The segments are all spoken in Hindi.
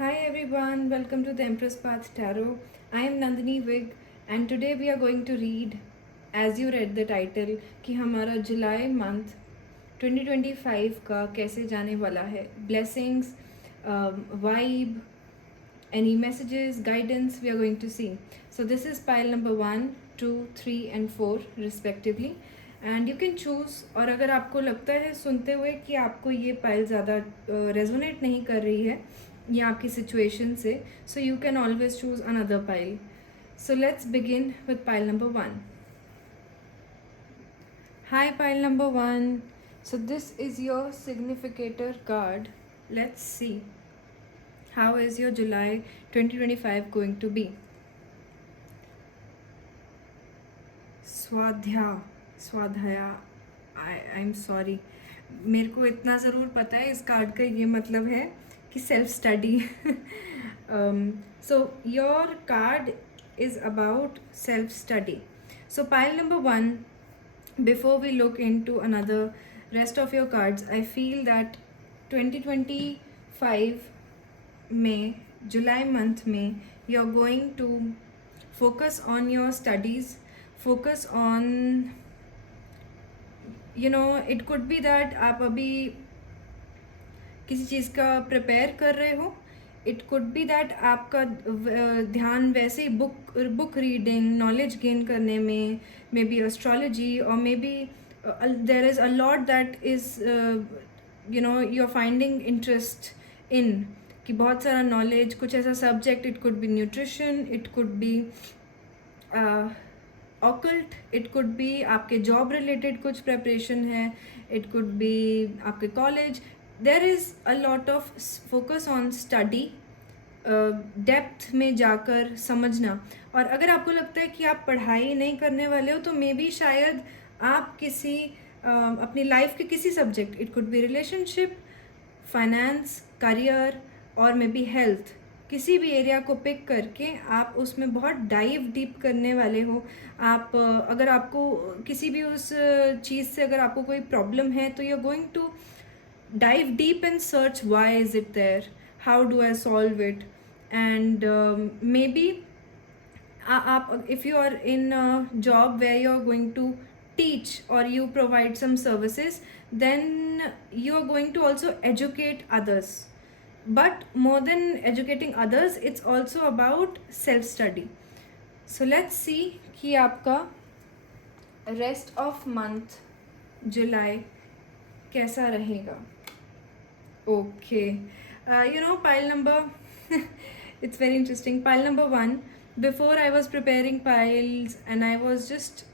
Hi everyone, welcome to the Empress Path Tarot. I am Nandini Vig and today we are going to read, as you read the title, कि हमारा जुलाई मंथ 2025 का कैसे जाने वाला है. Blessings, vibe, any messages, guidance we are going to see. So this is pile number 1, 2, 3 and 4 respectively. And you can choose. और अगर आपको लगता है सुनते हुए कि आपको ये पाइल ज़्यादा रेजोनेट नहीं कर रही है या आपकी सिचुएशन से, so you can always choose another pile. So let's begin with pile number 1. High pile number 1. So this is your significator card. Let's see how is your July 2025 going to be. स्वाध्याय आई एम सॉरी, मेरे को इतना ज़रूर पता है इस कार्ड का ये मतलब है कि self study. So your card is about self study. So pile number 1, before we look into another rest of your cards, I feel that 2025 में, जुलाई मंथ में, you're going to focus on your studies, focus on, you know, it could be that आप अभी किसी चीज़ का प्रिपेयर कर रहे हो. इट कुड बी दैट आपका ध्यान वैसे ही बुक रीडिंग, नॉलेज गेन करने में, मे बी एस्ट्रोलॉजी, और may be there is a lot that is you know you are finding interest in, कि बहुत सारा नॉलेज, कुछ ऐसा subject. It could be nutrition, it could be occult, it could be आपके जॉब रिलेटेड कुछ प्रेपरेशन है, इट कुड बी आपके college. There is a lot of focus on study, depth में जाकर समझना. और अगर आपको लगता है कि आप पढ़ाई नहीं करने वाले हो, तो मे बी शायद आप किसी अपनी लाइफ के किसी subject, it could B relationship, finance, career और मे बी हेल्थ, किसी भी एरिया को पिक करके आप उसमें बहुत डाइव डीप करने वाले हो. आप अगर आपको किसी भी उस चीज़ से अगर आपको कोई प्रॉब्लम है, तो you are going to dive deep and search why is it there, how do I solve it. And maybe if you are in a job where you are going to teach or you provide some services, then you are going to also educate others. But more than educating others, it's also about self study. So let's see कि आपका rest of month जुलाई कैसा रहेगा. Okay. Pile number, it's very interesting. Pile number 1, before I was preparing piles and I was just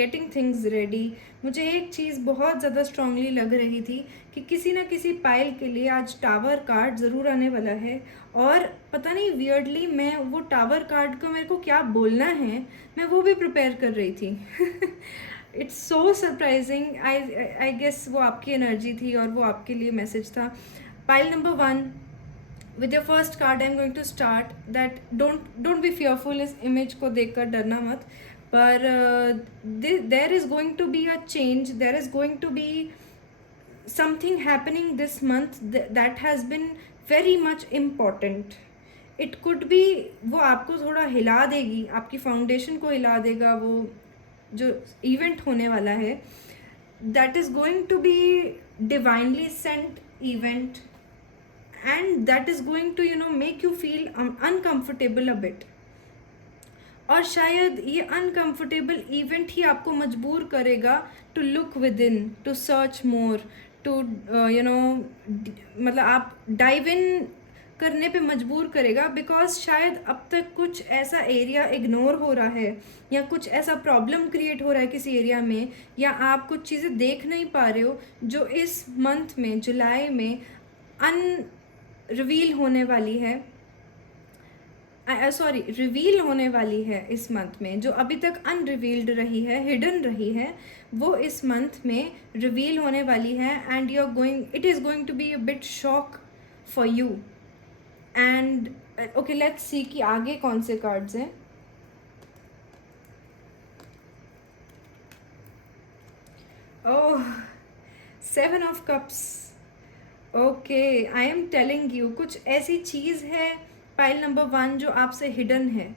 getting things ready, मुझे एक चीज़ बहुत ज़्यादा स्ट्रांगली लग रही थी कि किसी ना किसी पाइल के लिए आज टावर कार्ड ज़रूर आने वाला है. और पता नहीं वियर्डली मैं वो टावर कार्ड को, मेरे को क्या बोलना है, मैं वो भी प्रिपेयर कर रही थी. It's so surprising. I guess वो आपकी एनर्जी थी और वो आपके लिए मैसेज था. Pile number 1, with your first card I am going to start that don't be fearful. इस इमेज को देखकर डरना मत. पर there is going to be a change, there is going to be something happening this month that has been very much important. It could be वो आपको थोड़ा हिला देगी, आपकी फाउंडेशन को हिला देगा. वो जो इवेंट होने वाला है, that is going to be divinely sent event, and that is going to make you feel uncomfortable a bit. और शायद ये अनकम्फर्टेबल इवेंट ही आपको मजबूर करेगा to look within, to search more, to मतलब आप डाइव इन करने पे मजबूर करेगा. बिकॉज शायद अब तक कुछ ऐसा एरिया इग्नोर हो रहा है, या कुछ ऐसा प्रॉब्लम क्रिएट हो रहा है किसी एरिया में, या आप कुछ चीज़ें देख नहीं पा रहे हो जो इस मंथ में, जुलाई में रिवील होने वाली है. रिवील होने वाली है इस मंथ में. जो अभी तक अनरिवील्ड रही है, हिडन रही है, वो इस मंथ में रिवील होने वाली है. And it is going to be a bit shock for you. And okay, let's see कि आगे कौन से कार्ड्स हैं. Oh, 7 of cups. Okay, I am telling you, कुछ ऐसी चीज़ है पाइल नंबर 1 जो आपसे हिडन है,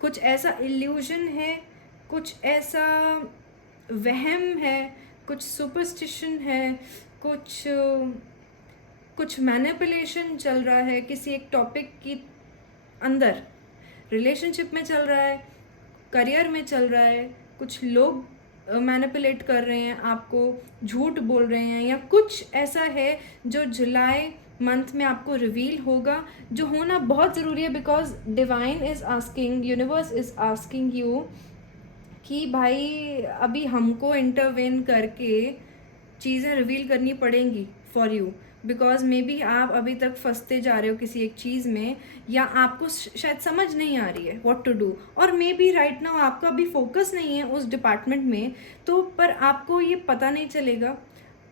कुछ ऐसा इल्यूजन है, कुछ ऐसा वहम है, कुछ सुपरस्टिशन है, कुछ कुछ मैनिपुलेशन चल रहा है किसी एक टॉपिक की अंदर, रिलेशनशिप में चल रहा है, करियर में चल रहा है, कुछ लोग मैनिपुलेट कर रहे हैं आपको, झूठ बोल रहे हैं, या कुछ ऐसा है जो जुलाई मंथ में आपको रिवील होगा, जो होना बहुत ज़रूरी है, because divine is asking, universe is asking you कि भाई अभी हमको इंटरवेन करके चीज़ें रिवील करनी पड़ेंगी for you, because may be आप अभी तक फंसते जा रहे हो किसी एक चीज़ में, या आपको शायद समझ नहीं आ रही है व्हाट टू डू, और मे बी राइट नाउ आपका अभी फोकस नहीं है उस डिपार्टमेंट में, तो पर आपको ये पता नहीं चलेगा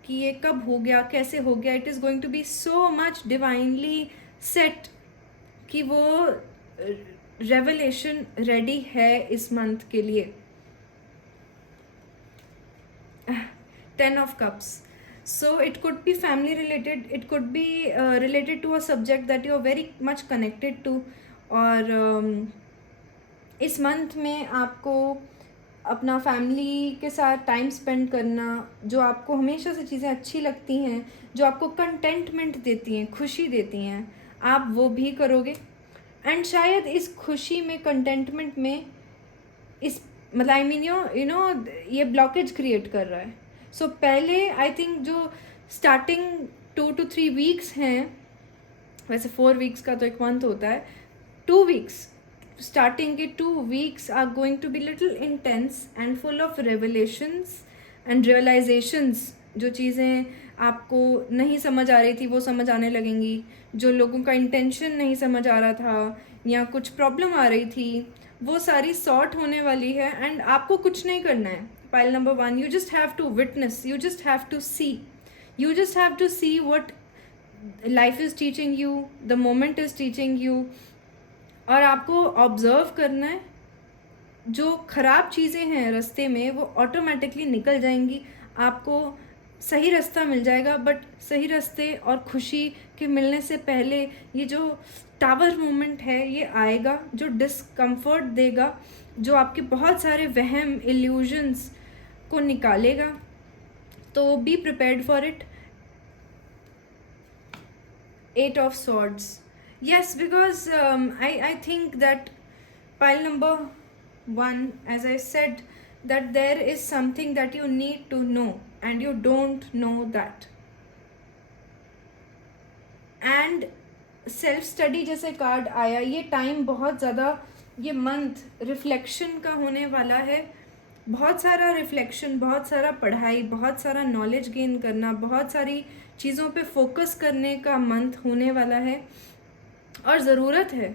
कि ये कब हो गया, कैसे हो गया। It is going to be so much divinely set कि वो रेवलेशन रेडी है इस मंथ के लिए। 10 of cups, so it could be family related, it could be related to a subject that you are very much connected to, और इस मंथ में आपको अपना फैमिली के साथ टाइम स्पेंड करना, जो आपको हमेशा से चीज़ें अच्छी लगती हैं, जो आपको कंटेंटमेंट देती हैं, खुशी देती हैं, आप वो भी करोगे। एंड शायद इस खुशी में, कंटेंटमेंट में, इस मतलब आई मीन यू नो ये ब्लॉकेज क्रिएट कर रहा है। सो पहले आई थिंक जो स्टार्टिंग 2 to 3 वीक्स हैं, वैसे 4 वीक्स का तो एक मंथ होता है, 2 वीक्स, स्टार्टिंग के 2 weeks are going to be little intense and full of revelations and realisations. जो चीज़ें आपको नहीं समझ आ रही थी वो समझ आने लगेंगी, जो लोगों का इंटेंशन नहीं समझ आ रहा था या कुछ प्रॉब्लम आ रही थी वो सारी सॉर्ट होने वाली है। एंड आपको कुछ नहीं करना है pile number 1, you just have to witness, you just have to see what life is teaching you, the moment is teaching you, और आपको ऑब्जर्व करना है। जो ख़राब चीज़ें हैं रास्ते में वो ऑटोमेटिकली निकल जाएंगी, आपको सही रास्ता मिल जाएगा। बट सही रास्ते और खुशी के मिलने से पहले ये जो टावर मोमेंट है ये आएगा, जो डिस्कम्फर्ट देगा, जो आपके बहुत सारे वहम, इल्यूजन्स को निकालेगा। तो be prepared for it. 8 of swords, yes, because I think that pile number 1, as I said, that there is something that you need to know and you don't know that, and self study जैसे कार्ड आया, ये टाइम बहुत ज़्यादा, ये मंथ रिफ्लेक्शन का होने वाला है। बहुत सारा रिफ्लेक्शन, बहुत सारा पढ़ाई, बहुत सारा नॉलेज गेन करना, बहुत सारी चीज़ों पे फोकस करने का मंथ होने वाला है और ज़रूरत है।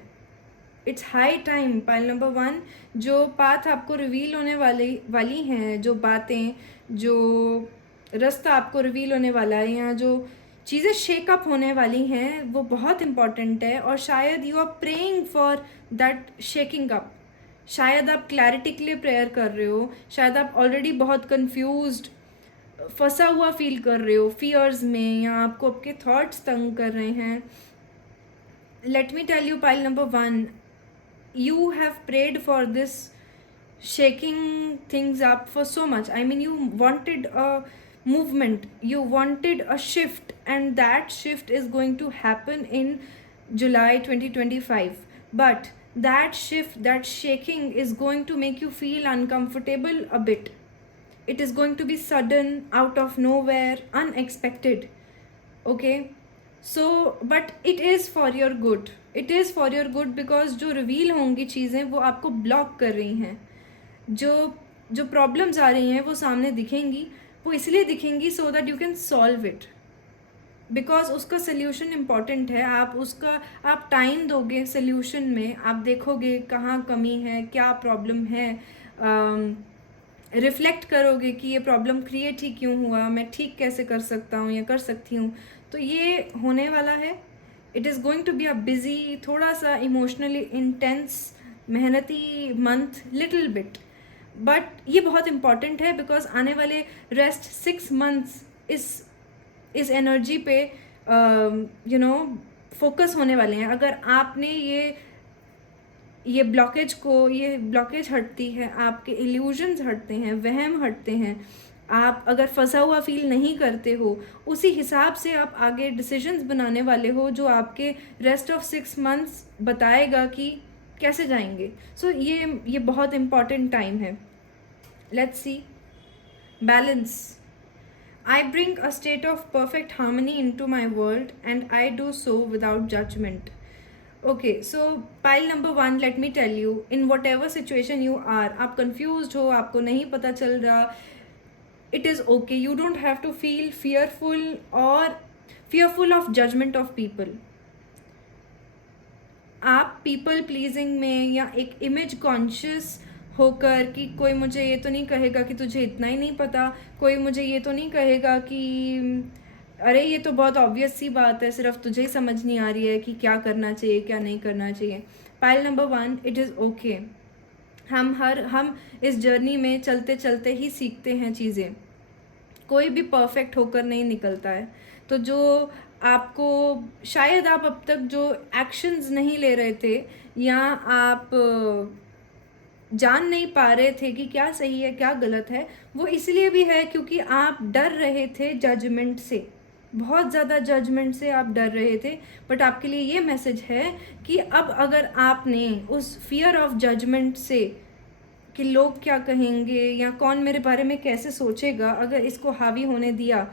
It's high time pile number 1, जो पाथ आपको रिवील होने वाली हैं, जो बातें, जो रास्ता आपको रिवील होने वाला है, या जो चीज़ें शेकअप होने वाली हैं वो बहुत इम्पॉर्टेंट है। और शायद you are praying for that shaking up, शायद आप क्लैरिटी के लिए प्रेयर कर रहे हो, शायद आप ऑलरेडी बहुत कंफ्यूज्ड, फंसा हुआ फील कर रहे हो फियर्स में, या आपको आपके थॉट्स तंग कर रहे हैं। Let me tell you pile number 1, you have prayed for this shaking things up for so much. I mean, you wanted a movement, you wanted a shift, and that shift is going to happen in July 2025. But that shift, that shaking is going to make you feel uncomfortable a bit. It is going to be sudden, out of nowhere, unexpected. Okay, so but it is for your good, it is for your good, because जो रिवील होंगी चीज़ें वो आपको ब्लॉक कर रही हैं। जो प्रॉब्लम्स आ रही हैं वो सामने दिखेंगी, वो इसलिए दिखेंगी सो that you can solve it, because उसका सोल्यूशन इम्पॉर्टेंट है। आप टाइम दोगे सोल्यूशन में, आप देखोगे कहाँ कमी है, क्या प्रॉब्लम है, रिफ्लेक्ट करोगे कि ये प्रॉब्लम क्रिएट ही क्यों हुआ, मैं ठीक कैसे कर सकता हूँ या कर सकती हूँ। तो ये होने वाला है। It is going to be a busy, थोड़ा सा इमोशनली इंटेंस, मेहनती मंथ, लिटिल बिट, बट ये बहुत इम्पॉर्टेंट है बिकॉज आने वाले रेस्ट 6 months इस एनर्जी पे फोकस होने वाले हैं। अगर आपने ये ब्लॉकेज हटती है, आपके इल्यूजन्स हटते हैं, वहम हटते हैं, आप अगर फंसा हुआ फील नहीं करते हो, उसी हिसाब से आप आगे डिसीजंस बनाने वाले हो जो आपके रेस्ट ऑफ 6 मंथ्स बताएगा कि कैसे जाएंगे। सो ये बहुत इम्पॉर्टेंट टाइम है। Let's see balance. I bring a state of perfect harmony into my world, and I do so without judgment. Okay, so pile number 1, let me tell you, in whatever situation you are, आप confused हो, आपको नहीं पता चल रहा, it is okay. You don't have to feel fearful of judgment of people. आप पीपल प्लीजिंग में या एक इमेज कॉन्शियस होकर कि कोई मुझे ये तो नहीं कहेगा कि तुझे इतना ही नहीं पता, कोई मुझे ये तो नहीं कहेगा कि अरे ये तो बहुत ऑब्वियस सी बात है, सिर्फ तुझे ही समझ नहीं आ रही है कि क्या करना चाहिए क्या नहीं करना चाहिए। Pile number 1, it is okay. हम इस जर्नी में चलते चलते ही सीखते हैं चीज़ें, कोई भी परफेक्ट होकर नहीं निकलता है। तो जो आपको शायद आप अब तक जो एक्शंस नहीं ले रहे थे या आप जान नहीं पा रहे थे कि क्या सही है क्या गलत है, वो इसलिए भी है क्योंकि आप डर रहे थे जजमेंट से, बहुत ज़्यादा जजमेंट से आप डर रहे थे। बट आपके लिए ये मैसेज है कि अब अगर आपने उस फियर ऑफ जजमेंट से कि लोग क्या कहेंगे या कौन मेरे बारे में कैसे सोचेगा, अगर इसको हावी होने दिया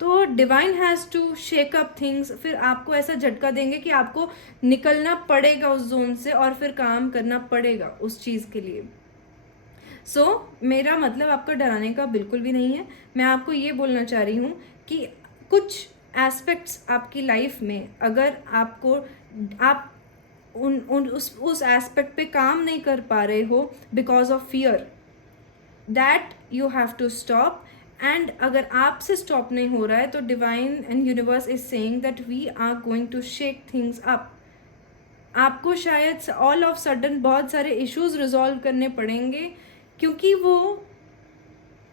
तो divine has to shake up things. फिर आपको ऐसा झटका देंगे कि आपको निकलना पड़ेगा उस जोन से और फिर काम करना पड़ेगा उस चीज़ के लिए। सो मेरा मतलब आपको डराने का बिल्कुल भी नहीं है। मैं आपको ये बोलना चाह रही हूँ कि कुछ एस्पेक्ट्स आपकी लाइफ में अगर आप उस एस्पेक्ट पे काम नहीं कर पा रहे हो because of fear, that you have to stop. And अगर आपसे स्टॉप नहीं हो रहा है तो divine and universe is saying that we are going to shake things up. आपको शायद ऑल ऑफ सडन बहुत सारे इश्यूज रिजॉल्व करने पड़ेंगे क्योंकि वो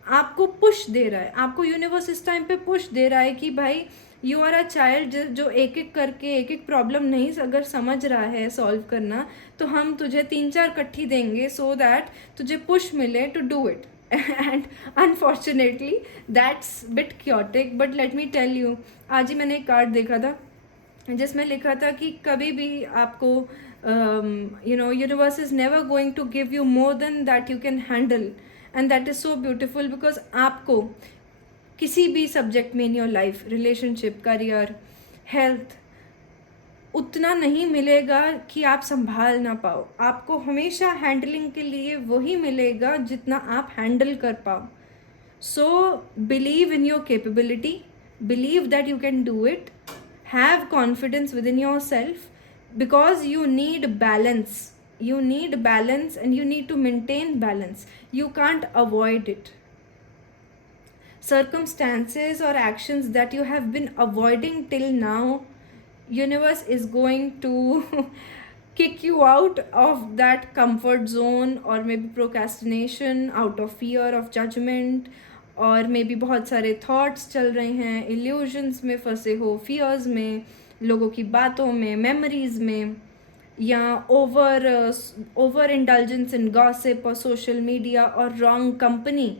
आपको पुश दे रहा है, आपको यूनिवर्स इस टाइम पे पुश दे रहा है कि भाई यू आर अ चाइल्ड जो एक एक करके एक एक प्रॉब्लम नहीं अगर समझ रहा है सॉल्व करना, तो हम तुझे 3-4 कट्ठी देंगे सो दैट तुझे पुश मिले to do it. And unfortunately that's bit chaotic, but let me tell you, आज ही मैंने एक कार्ड देखा था जिसमें लिखा था कि कभी भी आपको universe is never going to give you more than that you can handle. And that is so beautiful because आपको किसी भी सब्जेक्ट में in your life, relationship, career, health, उतना नहीं मिलेगा कि आप संभाल ना पाओ। आपको हमेशा हैंडलिंग के लिए वही मिलेगा जितना आप हैंडल कर पाओ। So believe in your capability, believe that you can do it, have confidence within yourself because you need balance. You need balance and you need to maintain balance. You can't avoid it. Circumstances or actions that you have been avoiding till now, universe is going to kick you out of that comfort zone, or maybe procrastination, out of fear of judgment, और मे बी बहुत सारे थॉट्स चल रहे हैं, इल्यूजन्स में फंसे हो, फियर्स में, लोगों की बातों में, मेमोरीज में, या ओवर इंडल्जेंस इन गॉसिप और सोशल मीडिया और रॉन्ग कंपनी।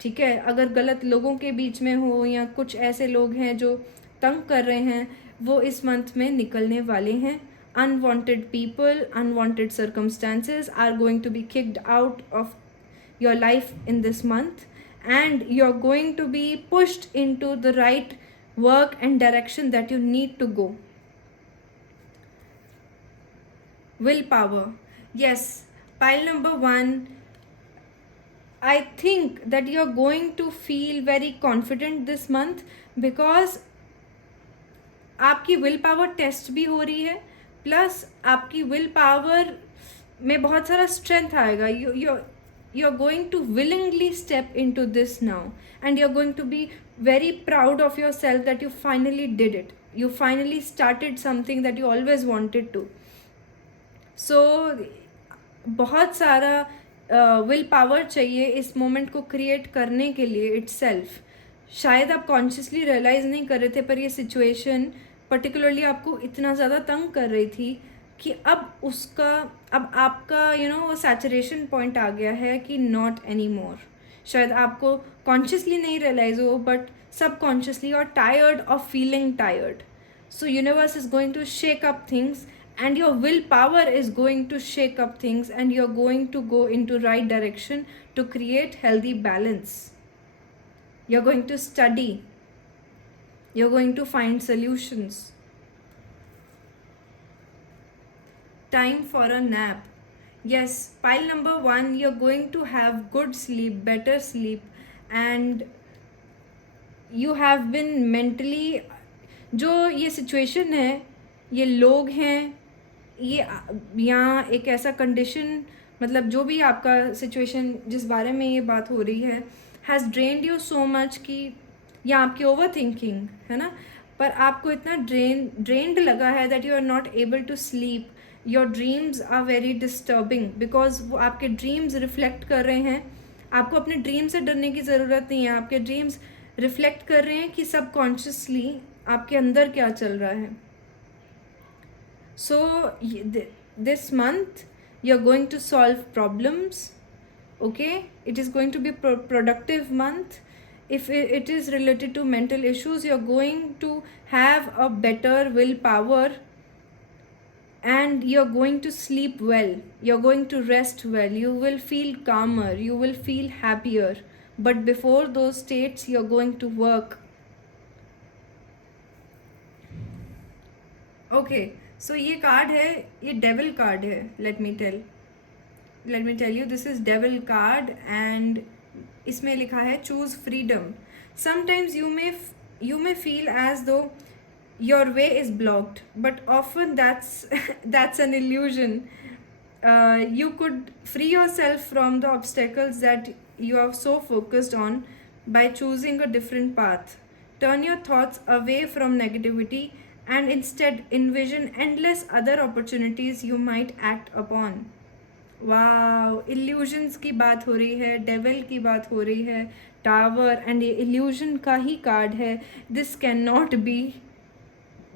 ठीक है, अगर गलत लोगों के बीच में हो या कुछ ऐसे लोग हैं जो तंग कर रहे हैं, वो इस मंथ में निकलने वाले हैं। Unwanted people, unwanted circumstances are going to be kicked out of your life in this month, and you're going to be pushed into the right work and direction that you need to go. Willpower. Yes, pile number 1, I think that you're going to feel very confident this month because आपकी विल पावर टेस्ट भी हो रही है, प्लस आपकी विल पावर में बहुत सारा स्ट्रेंथ आएगा। you're going to willingly step into this now, and you're going to be very proud of yourself that you finally did it. You finally started something that you always wanted to. So बहुत सारा विल पावर चाहिए इस मोमेंट को क्रिएट करने के लिए इट्सेल्फ। शायद आप कॉन्शियसली रियलाइज़ नहीं कर रहे थे, पर ये सिचुएशन पर्टिकुलरली आपको इतना ज़्यादा तंग कर रही थी कि अब आपका वो सैचुरेशन पॉइंट आ गया है कि नॉट एनी मोर. शायद आपको कॉन्शियसली नहीं रियलाइज हो, बट सबकॉन्शियसली और tired of feeling tired. So universe is going to shake up things, and your willpower is going to shake up things, and you're going to go into right direction to create healthy balance. You're going to study, you're going to find solutions. Time for a nap. Yes, pile number 1, you're going to have good sleep, better sleep, and you have been mentally, जो ये सिचुएशन है, ये लोग हैं, ये यहाँ एक ऐसा कंडीशन, मतलब जो भी आपका सिचुएशन जिस बारे में ये बात हो रही है, has drained you so much कि या आपकी ओवर थिंकिंग है ना, पर आपको इतना ड्रेन्ड लगा है that you are not able to sleep. Your dreams are very disturbing because वो आपके ड्रीम्स रिफ्लेक्ट कर रहे हैं. आपको अपने ड्रीम से डरने की ज़रूरत नहीं है. आपके ड्रीम्स रिफ्लेक्ट कर रहे हैं कि सबकॉन्शियसली आपके अंदर क्या चल रहा है. So this month you are going to solve problems. Okay, it is going to be productive month. If it is related to mental issues, you're going to have a better willpower, and you're going to sleep well, you're going to rest well, you will feel calmer, you will feel happier. But before those states, you're going to work. Okay, so ये कार्ड है, ये डेविल कार्ड है. let me tell you, this is devil card, and इसमें लिखा है choose freedom. Sometimes you may feel as though your way is blocked, but often that's an illusion. You could free yourself from the obstacles that you are so focused on by choosing a different path. Turn your thoughts away from negativity and instead envision endless other opportunities you might act upon. Wow, illusions की बात हो रही है, डेविल की बात हो रही है, टावर, एंड ये इल्यूजन का ही कार्ड है. This can not be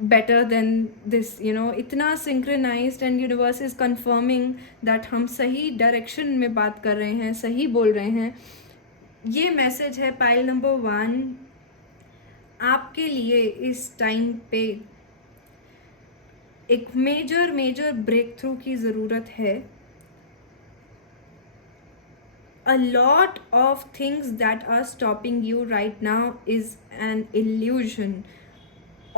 better than this, इतना synchronised, and universe is confirming that हम सही डायरेक्शन में बात कर रहे हैं, सही बोल रहे हैं. ये मैसेज है पाइल नंबर 1 आपके लिए. इस टाइम पे एक मेजर ब्रेक थ्रू की ज़रूरत है. A lot of things that are stopping you right now is an illusion.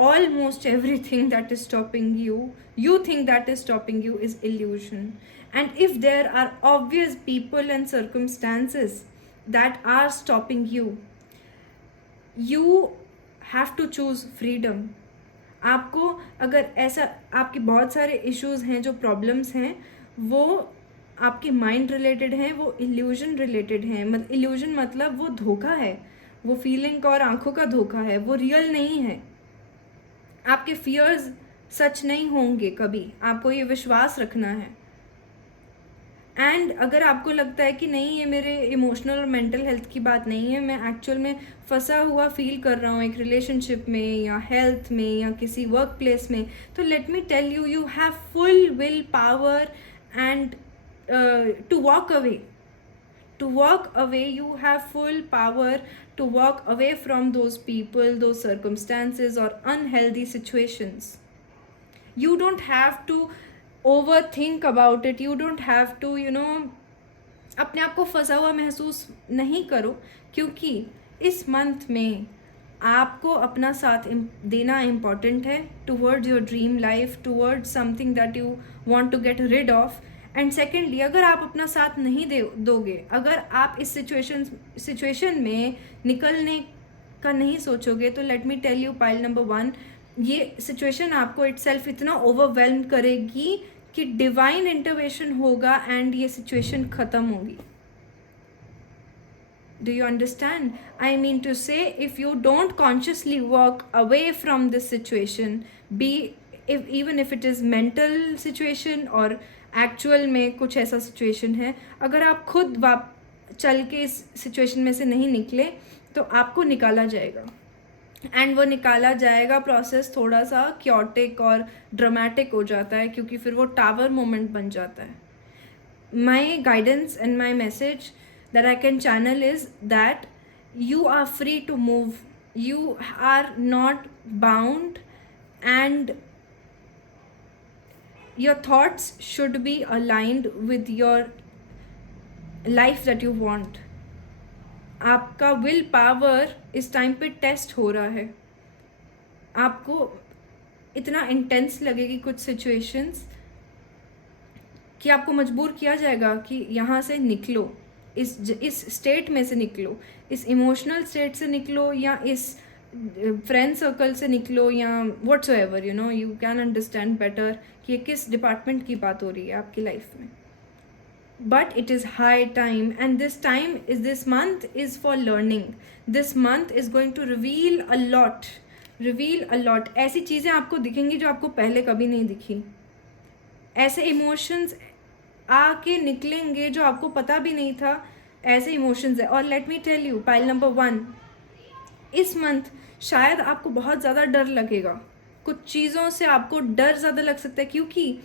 Almost everything that is stopping you, you think that is stopping you, is illusion. And if there are obvious people and circumstances that are stopping you, you have to choose freedom. आपको अगर ऐसा, आपके बहुत सारे issues हैं, जो problems हैं, वो आपके माइंड रिलेटेड हैं, वो इल्यूजन रिलेटेड हैं. मतलब इल्यूजन मतलब वो धोखा है, वो फीलिंग और आंखों का धोखा है, वो रियल नहीं है. आपके फियर्स सच नहीं होंगे कभी, आपको ये विश्वास रखना है. एंड अगर आपको लगता है कि नहीं, ये मेरे इमोशनल और मेंटल हेल्थ की बात नहीं है, मैं एक्चुअल में फंसा हुआ फील कर रहा हूँ एक रिलेशनशिप में या हेल्थ में या किसी वर्क प्लेस में, तो let me tell you, you have full willpower and to walk away. You have full power to walk away from those people, those circumstances or unhealthy situations. You don't have to overthink about it. You don't have to अपने आप को फंसा हुआ महसूस नहीं करो, क्योंकि इस मंथ में आपको अपना साथ देना इम्पॉर्टेंट है towards your dream life, towards something that you want to get rid of. And secondly, अगर आप अपना साथ नहीं दोगे, अगर आप इस सिचुएशन में निकलने का नहीं सोचोगे, तो let me tell you pile number 1, ये सिचुएशन आपको इटसेल्फ इतना ओवरवेल्म करेगी कि डिवाइन इंटरवेंशन होगा एंड ये सिचुएशन ख़त्म होगी. Do you understand? I mean to say, if you don't consciously walk away from this situation, even if it is mental situation और एक्चुअल में कुछ ऐसा सिचुएशन है, अगर आप खुद चल के इस सिचुएशन में से नहीं निकले, तो आपको निकाला जाएगा. एंड वो निकाला जाएगा, प्रोसेस थोड़ा सा क्योटिक और ड्रामेटिक हो जाता है क्योंकि फिर वो टावर मोमेंट बन जाता है. My guidance and my message that I can channel is that you are free to move. You are not bound, and your thoughts should be aligned with your life that you want. आपका विल पावर इस टाइम पे टेस्ट हो रहा है. आपको इतना इंटेंस लगेगी कुछ सिचुएशंस कि आपको मजबूर किया जाएगा कि यहाँ से निकलो, इस स्टेट में से निकलो, इस इमोशनल स्टेट से निकलो, या इस फ्रेंड सर्कल से निकलो, या whatsoever, you can understand better कि ये किस डिपार्टमेंट की बात हो रही है आपकी लाइफ में. But it is high time, and this month is for learning. This month is going to reveal a lot. ऐसी चीज़ें आपको दिखेंगी जो आपको पहले कभी नहीं दिखी. ऐसे इमोशंस आके निकलेंगे जो आपको पता भी नहीं था ऐसे इमोशंस है. और let me tell you, pile number 1, इस मंथ शायद आपको बहुत ज़्यादा डर लगेगा. कुछ चीज़ों से आपको डर ज़्यादा लग सकता है, क्योंकि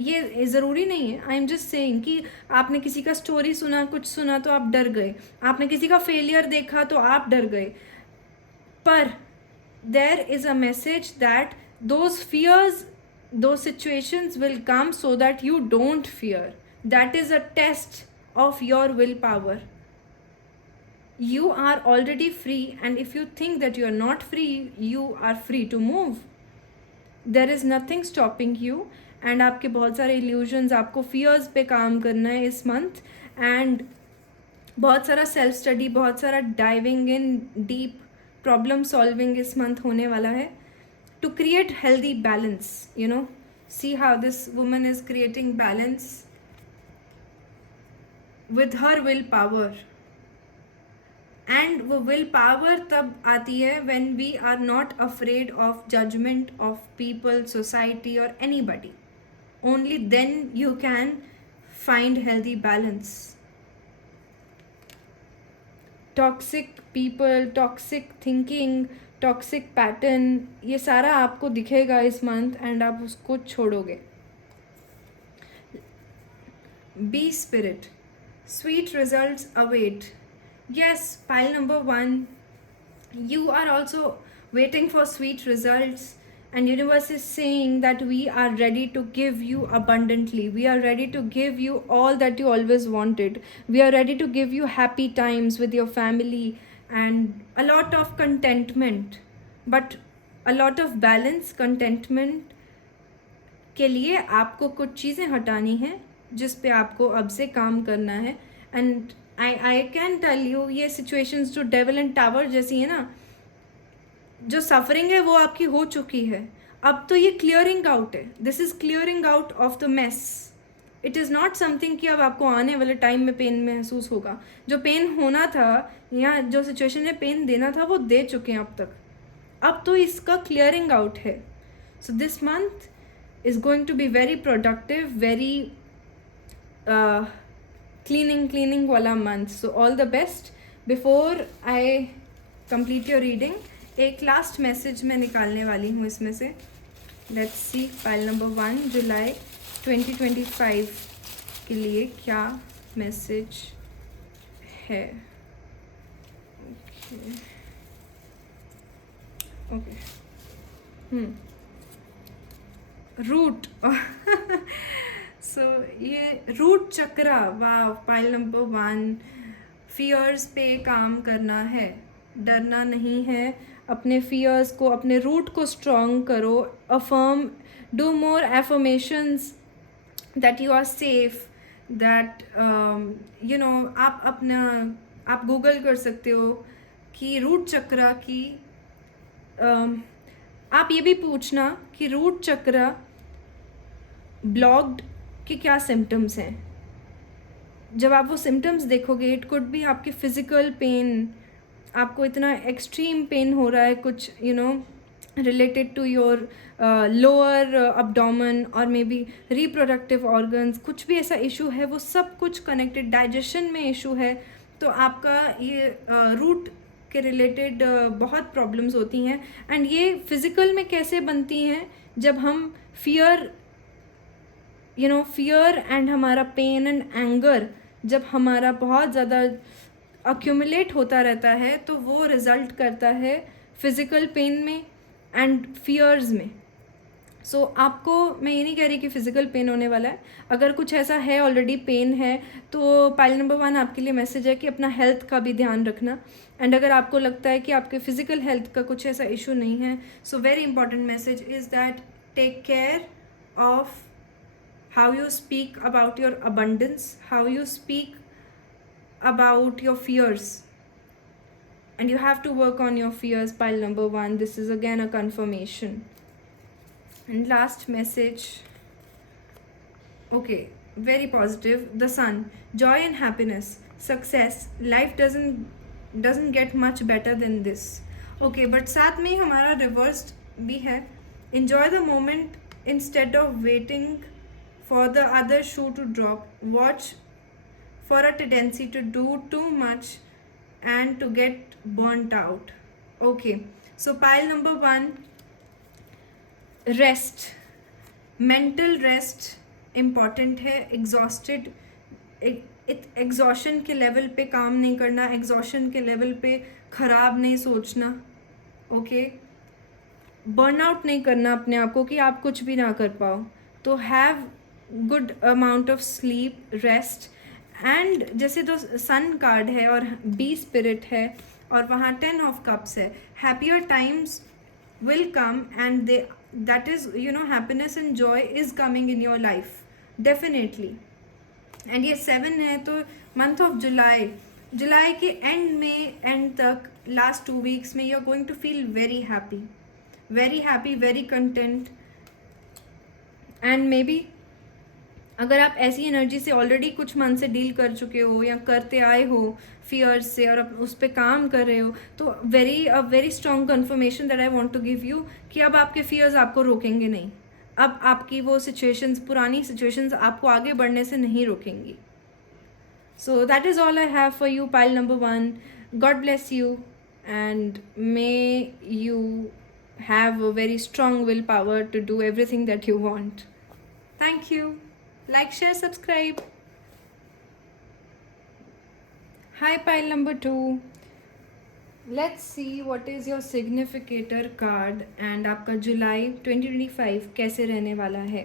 ये ज़रूरी नहीं है. आई एम जस्ट सेइंग कि आपने किसी का स्टोरी सुना, कुछ सुना तो आप डर गए, आपने किसी का फेलियर देखा तो आप डर गए. पर there is a message that those fears, those situations will come so that you don't fear. That is a test of your willpower. You are already free, and if you think that you are not free, you are free to move. There is nothing stopping you. And आपके बहुत सारे illusions, आपको fears पे काम करना है इस month, and बहुत सारा self study, बहुत सारा diving in deep problem solving इस month होने वाला है. To create healthy balance, see how this woman is creating balance with her willpower. And वो willpower तब आती है when we are not afraid of judgment of people, society or anybody. Only then you can find healthy balance. Toxic people, toxic thinking, toxic pattern, ये सारा आपको दिखेगा इस मंथ, एंड आप उसको छोड़ोगे. Be spirit, sweet results await. Yes, pile number 1, you are also waiting for sweet results, and universe is saying that we are ready to give you abundantly. We are ready to give you all that you always wanted. We are ready to give you happy times with your family and a lot of contentment, but a lot of balance. contentment के लिए आपको कुछ चीज़ें हटानी हैं जिस पे आपको अब से काम करना है. And I can tell you, ये सिचुएशंस जो डेविल एंड टावर जैसी है ना, जो सफरिंग है वो आपकी हो चुकी है. अब तो ये क्लियरिंग आउट है. This is clearing out of the mess. It is not something कि अब आपको आने वाले टाइम में पेन महसूस होगा. जो पेन होना था या जो सिचुएशन में पेन देना था वो दे चुके हैं अब तक. अब तो इसका क्लियरिंग आउट है. So this month is going to be very productive, very cleaning वाला मंथ. So all the best. Before I complete your reading, एक लास्ट मैसेज मैं निकालने वाली हूँ इसमें से. लेट्स सी, फाइल नंबर 1, जुलाई 2025 के लिए क्या मैसेज है. ओके. रूट. सो ये रूट चक्रा, वाह. पाइल नंबर 1, फियर्स पे काम करना है, डरना नहीं है. अपने फियर्स को, अपने रूट को स्ट्रॉन्ग करो. Affirm, do more affirmations that you are safe, that आप गूगल कर सकते हो कि रूट चक्रा की, आप ये भी पूछना कि रूट चक्रा ब्लॉक्ड के क्या सिम्टम्स हैं. जब आप वो सिम्टम्स देखोगे, इट कुड बी आपकी फिज़िकल पेन, आपको इतना एक्सट्रीम पेन हो रहा है कुछ related to your lower abdomen और मे बी रिप्रोडक्टिव ऑर्गन्स, कुछ भी ऐसा इशू है, वो सब कुछ कनेक्टेड. डाइजेशन में इशू है तो आपका ये रूट के रिलेटेड बहुत प्रॉब्लम्स होती हैं, एंड ये फिज़िकल में कैसे बनती हैं, जब हम फियर एंड हमारा पेन एंड एंगर जब हमारा बहुत ज़्यादा अक्यूमुलेट होता रहता है, तो वो रिज़ल्ट करता है फिज़िकल पेन में एंड फियर्स में. सो आपको मैं ये नहीं कह रही कि फ़िज़िकल पेन होने वाला है. अगर कुछ ऐसा है, ऑलरेडी पेन है, तो पाइल नंबर 1 आपके लिए मैसेज है कि अपना हेल्थ का भी ध्यान रखना. एंड अगर आपको लगता है कि आपके फ़िज़िकल हेल्थ का कुछ ऐसा इशू नहीं है, so very important message is that take care of how you speak about your abundance, how you speak about your fears, and you have to work on your fears. Pile number 1, this is again a confirmation. And last message, okay, very positive. The sun, joy and happiness, success, life doesn't get much better than this. Okay, but साथ में हमारा reversed भी है. Enjoy the moment instead of waiting for the other shoe to drop. Watch for a tendency to do too much and to get burnt out. Okay, so pile number 1, rest. Mental rest important है. एग्जॉस्टेड, एग्जॉशन के लेवल पे काम नहीं करना, एग्जॉशन के लेवल पे ख़राब नहीं सोचना. ओके, बर्नआउट नहीं करना अपने आप को कि आप कुछ भी ना कर पाओ. तो have good amount of sleep, rest. And जैसे तो सन कार्ड है और बी स्पिरिट है और वहाँ 10 ऑफ कप्स है. Happier times will come, and that is, happiness and joy is coming in your life definitely. and ये 7 है, तो मंथ ऑफ जुलाई के एंड तक लास्ट 2 वीक्स में you are going to feel very happy, very content. And maybe अगर आप ऐसी एनर्जी से ऑलरेडी कुछ मंथ से डील कर चुके हो या करते आए हो फियर्स से और उस पर काम कर रहे हो, तो very strong confirmation that I want to give you कि अब आपके फियर्स आपको रोकेंगे नहीं. अब आपकी वो सिचुएशंस, पुरानी सिचुएशंस आपको आगे बढ़ने से नहीं रोकेंगी. So that is all I have for you, pile number 1. God bless you and may you have a very strong will power to do everything that you want. Thank you. Like, share, subscribe. Hi, pile number 2. Let's see what is your significator card and आपका जुलाई 2025 कैसे रहने वाला है.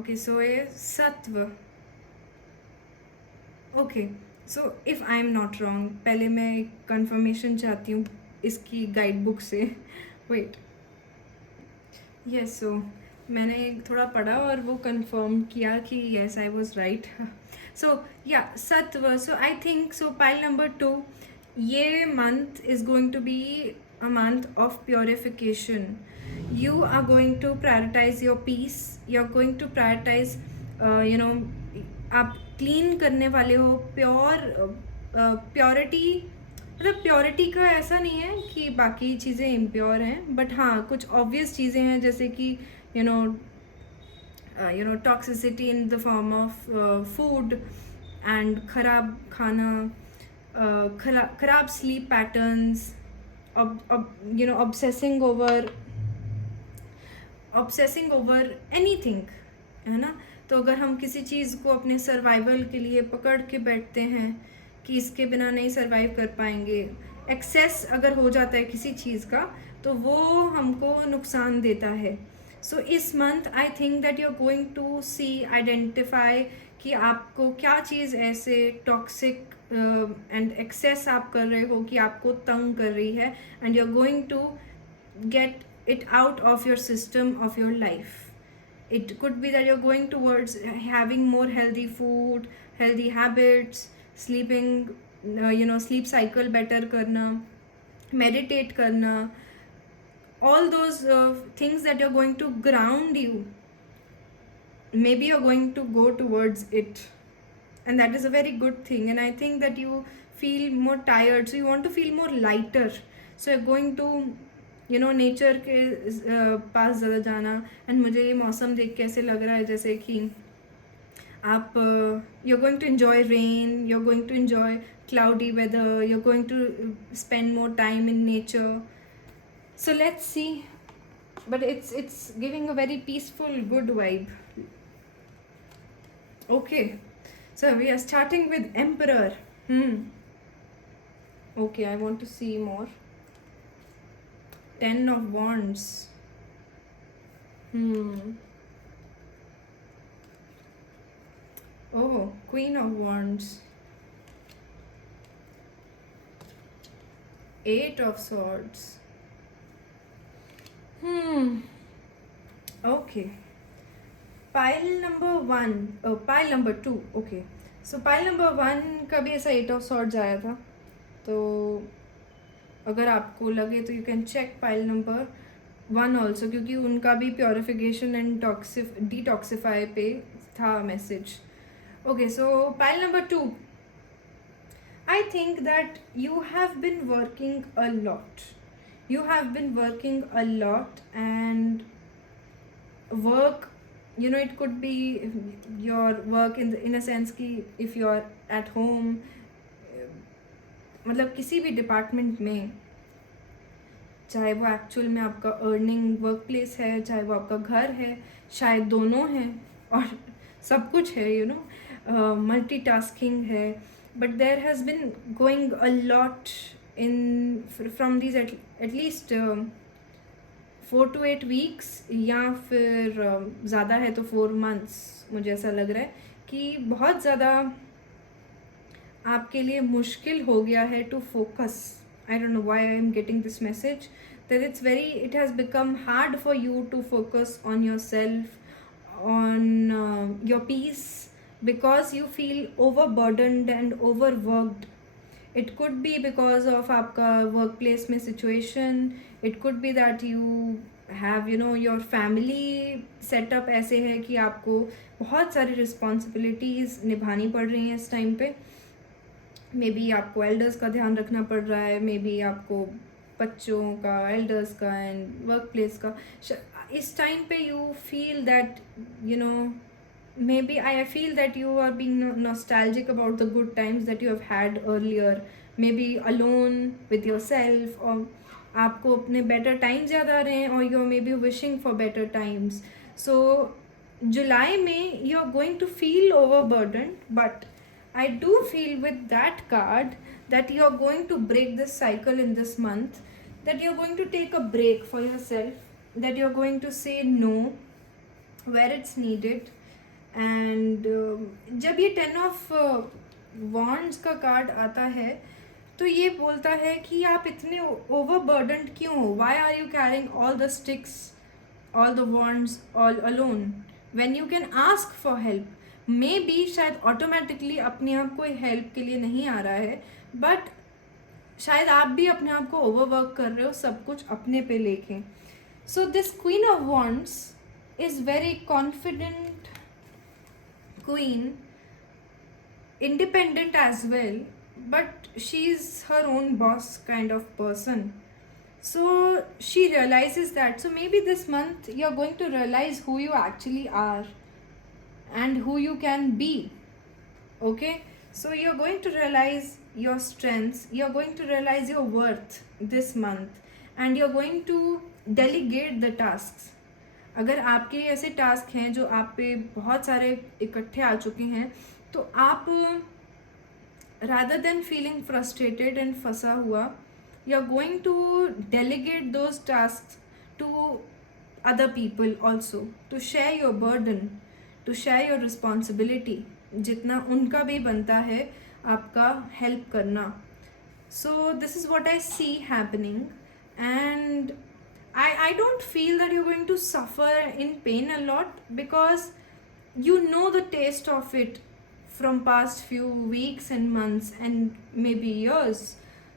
Okay, so ये सत्व. Okay, so if I am not wrong, पहले मैं confirmation चाहती हूँ इसकी गाइड बुक से. Wait. Yes, so मैंने थोड़ा पढ़ा और वो कंफर्म किया कि yes I was right. So या सत्व. So I think so pile number 2, ये month is going to be a month of purification. You are going to prioritise your peace, you are going to prioritise आप क्लीन करने वाले हो. प्योरिटी मतलब प्योरिटी का ऐसा नहीं है कि बाकी चीज़ें इम्प्योर हैं, बट हाँ कुछ ऑब्वियस चीज़ें हैं जैसे कि toxicity in the form of food and खराब खाना, खराब sleep patterns, obsessing over anything, है ना. तो अगर हम किसी चीज़ को अपने सर्वाइवल के लिए पकड़ के बैठते हैं कि इसके बिना नहीं सर्वाइव कर पाएंगे, एक्सेस अगर हो जाता है किसी चीज़ का तो वो हमको नुकसान देता है. सो इस month I think that you are going to see, identify कि आपको क्या चीज़ ऐसे टॉक्सिक एंड एक्सेस आप कर रहे हो कि आपको तंग कर रही है, and you are going to get it out of your system of your life. It could be that you're going towards having more healthy food, healthy habits, sleeping, sleep cycle better करना, meditate करना, all those things that you're going to ground you. Maybe you're going to go towards it, and that is a very good thing. And I think that you feel more tired, so you want to feel more lighter. So you're going to nature के पास ज़्यादा जाना. एंड मुझे ये मौसम देख के ऐसे लग रहा है जैसे कि आप you're going to enjoy rain, you're going to enjoy cloudy weather, you're going to spend more time in nature. So let's see, but it's giving a very peaceful good vibe. Okay, so we are starting with Emperor. Okay, I want to see more. Ten of Wands. Oh, Queen of Wands. Eight of Swords. Okay. Pile number one. Oh, pile number two. Okay. So pile number one का भी ऐसा एट ऑफ सॉर्ड्स आया था. तो अगर आपको लगे तो you can check pile number one also, क्योंकि उनका भी प्योरिफिकेशन एंड डिटॉक्सिफाई पे था message. Okay, so pile number two. I think that you have been working a lot. You have been working a lot, and work, you know, it could be your work in a sense कि if you are at home, मतलब किसी भी डिपार्टमेंट में, चाहे वो एक्चुअल में आपका अर्निंग वर्क प्लेस है, चाहे वो आपका घर है, शायद दोनों हैं और सब कुछ है, यू नो, मल्टीटास्किंग है. But there has been going a lot in from these at least 4 to 8 weeks, या फिर ज़्यादा है तो 4 months. मुझे ऐसा लग रहा है कि बहुत ज़्यादा आपके लिए मुश्किल हो गया है to focus. I don't know why I am getting this message, that it has become hard for you to focus on yourself, on your peace, because you feel overburdened and overworked. It could be because of आपका workplace में situation. It could be that you have, you know, your family setup ऐसे है कि आपको बहुत सारी responsibilities निभानी पड़ रही हैं इस टाइम पे. मे बी आपको एल्डर्स का ध्यान रखना पड़ रहा है, मे बी आपको बच्चों का, एल्डर्स का एंड वर्क प्लेस का. इस टाइम पे you feel that, you know, may be I feel that you are being nostalgic about the good times that you have had earlier, maybe alone with yourself, और आपको अपने बेटर टाइम्स याद आ रहे हैं, और you are may be wishing for better times. So जुलाई में you are going to feel overburden, but I do feel with that card that you are going to break this cycle in this month, that you are going to take a break for yourself, that you are going to say no where it's needed. And जब ये 10 of Wands का कार्ड आता है तो ये बोलता है कि आप इतने overburdened क्यों हो. Why are you carrying all the sticks, all the wands all alone when you can ask for help? May be शायद ऑटोमेटिकली अपने आप कोई हेल्प के लिए नहीं आ रहा है, बट शायद आप भी अपने आप को ओवरवर्क कर रहे हो सब कुछ अपने पे लेके. So this queen of wands is very confident queen, independent as well, but she's her own boss kind of person. So she realizes that. So maybe this month you're going to realize who you actually are and who you can be. Okay, so you're going to realize your strengths, you're going to realize your worth this month, and you're going to delegate the tasks. अगर आपके ऐसे टास्क हैं जो आप पे बहुत सारे इकट्ठे आ चुके हैं, तो आप rather than feeling frustrated and फंसा हुआ, you're going to delegate those tasks to other people also, to share your burden, to share your responsibility, जितना उनका भी बनता है आपका हेल्प करना. So this is what I see happening, and I don't feel that you're going to suffer in pain a lot, because you know the taste of it from past few weeks and months and maybe years.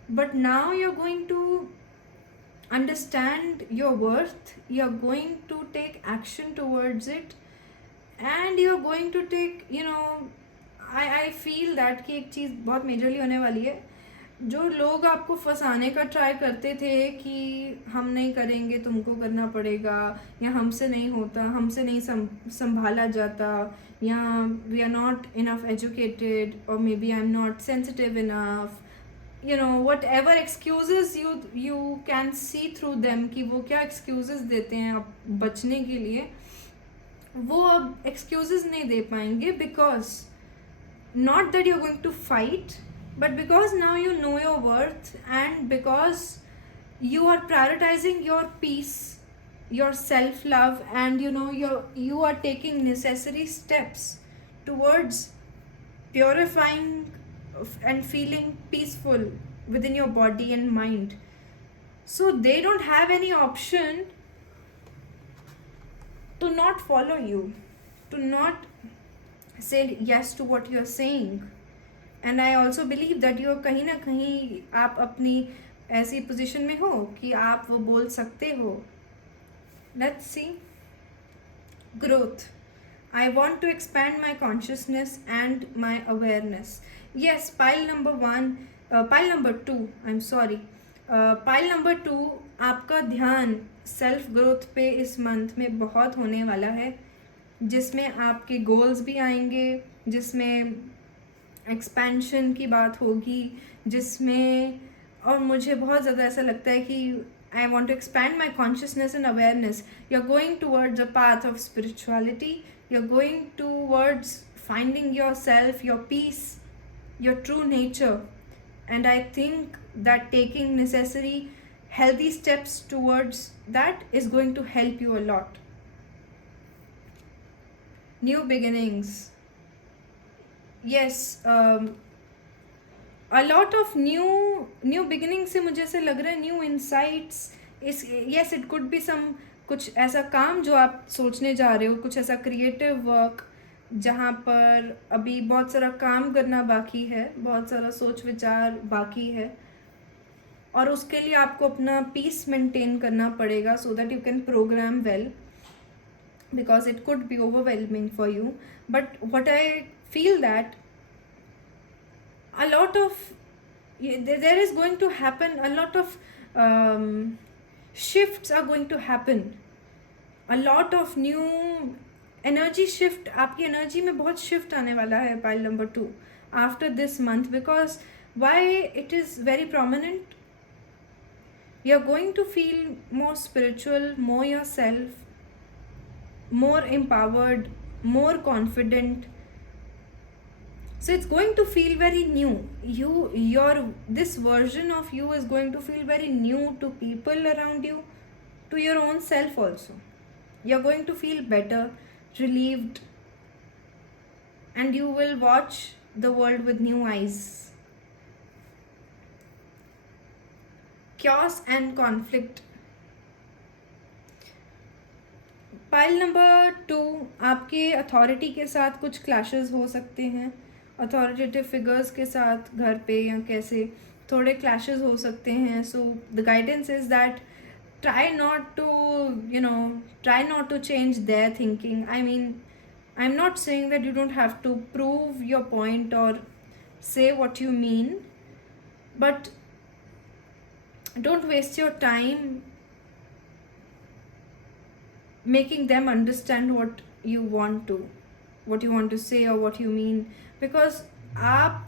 But now you're going to understand your worth, you're going to take action towards it, and you're going to take, you know, I feel that कि एक चीज़ बहुत मेजरली होने वाली है. जो लोग आपको फंसाने का ट्राई करते थे कि हम नहीं करेंगे, तुमको करना पड़ेगा, या हमसे नहीं होता, हमसे नहीं संभाला जाता, या we are not enough educated, और may be I am not sensitive enough, you know whatever excuses you can see through them, कि वो क्या एक्सक्यूजेस देते हैं आप बचने के लिए, वो अब एक्सक्यूजेस नहीं दे पाएंगे, because not that you're going to fight, but because now you know your worth, and because you are prioritizing your peace, your self love, and you are taking necessary steps towards purifying and feeling peaceful within your body and mind. So they don't have any option to not follow you, to not say yes to what you're saying. And I also believe that you're कहीं ना कहीं आप अपनी ऐसी पोजीशन में हो कि आप वो बोल सकते हो. Let's see. Growth. I want to expand my consciousness and my awareness. Yes, pile number 2, I'm sorry. Pile number 2, आपका ध्यान सेल्फ ग्रोथ पे इस मंथ में बहुत होने वाला है, जिसमें आपके गोल्स भी आएंगे, जिसमें एक्सपेंशन की बात होगी, जिसमें, और मुझे बहुत ज़्यादा ऐसा लगता है कि I want to expand my consciousness and awareness. You are going towards the path of spirituality, you are going towards finding yourself, your peace, your true nature, and I think that taking necessary healthy steps towards that is going to help you a lot. New beginnings. Yes, a lot of new beginnings से मुझे ऐसे लग रहा है, new insights is, yes, it could be some, कुछ ऐसा काम जो आप सोचने जा रहे हो, कुछ ऐसा क्रिएटिव वर्क जहाँ पर अभी बहुत सारा काम करना बाकी है, बहुत सारा सोच विचार बाकी है, और उसके लिए आपको अपना पीस मेंटेन करना पड़ेगा so that you can program well, because it could be overwhelming for you. But what I feel that a lot of, there is going to happen a lot of shifts are going to happen, a lot of new energy shift. आपकी एनर्जी में बहुत शिफ्ट आने वाला है pile number 2 after this month, because why it is very prominent. You are going to feel more spiritual, more yourself, more empowered, more confident. So it's going to feel very new. This version of you is going to feel very new to people around you, to your own self also. You're going to feel better, relieved, and you will watch the world with new eyes. Chaos and conflict. Pile number 2, आपके अथॉरिटी के साथ कुछ क्लैशेस हो सकते हैं, अथॉरिटेटिव फिगर्स के साथ घर पे या कैसे थोड़े क्लैशेस हो सकते हैं. So the guidance is that try not to change their thinking. I mean, I'm not saying that you don't have to prove your point or say what you mean, but don't waste your time making them understand what you want to say or what you mean, because आप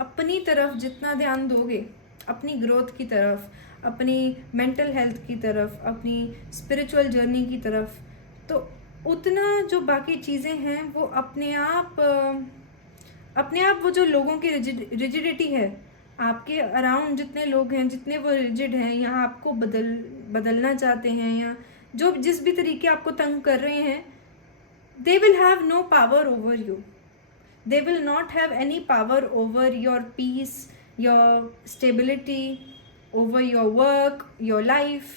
अपनी तरफ जितना ध्यान दोगे, अपनी ग्रोथ की तरफ, अपनी मेंटल हेल्थ की तरफ, अपनी स्पिरिचुअल जर्नी की तरफ, तो उतना जो बाकी चीज़ें हैं वो अपने आप वो जो लोगों की रिजिडिटी है, आपके अराउंड जितने लोग हैं, जितने वो रिजिड हैं या आपको बदलना चाहते हैं, या जो जिस भी तरीके आपको तंग कर रहे हैं, they will have no power over you. They will not have any power over your peace, your stability, over your work, your life.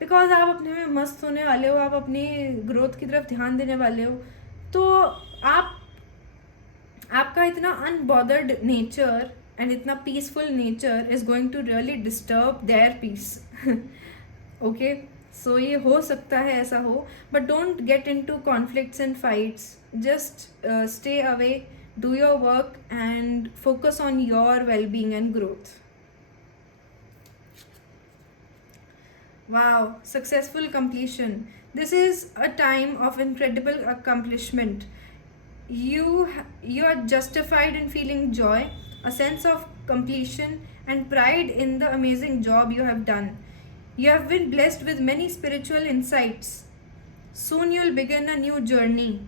Because आप अपने में मस्त होने वाले हो, आप अपनी ग्रोथ की तरफ ध्यान देने वाले हो, तो आपका इतना अनबॉदर्ड नेचर एंड इतना peaceful nature is going to really disturb their peace. Okay, so ये हो सकता है ऐसा हो, but don't get into conflicts and fights. Just stay away, do your work and focus on your well-being and growth. Wow, successful completion. This is a time of incredible accomplishment. You are justified in feeling joy, a sense of completion, and pride in the amazing job you have done. You have been blessed with many spiritual insights. Soon you'll begin a new journey.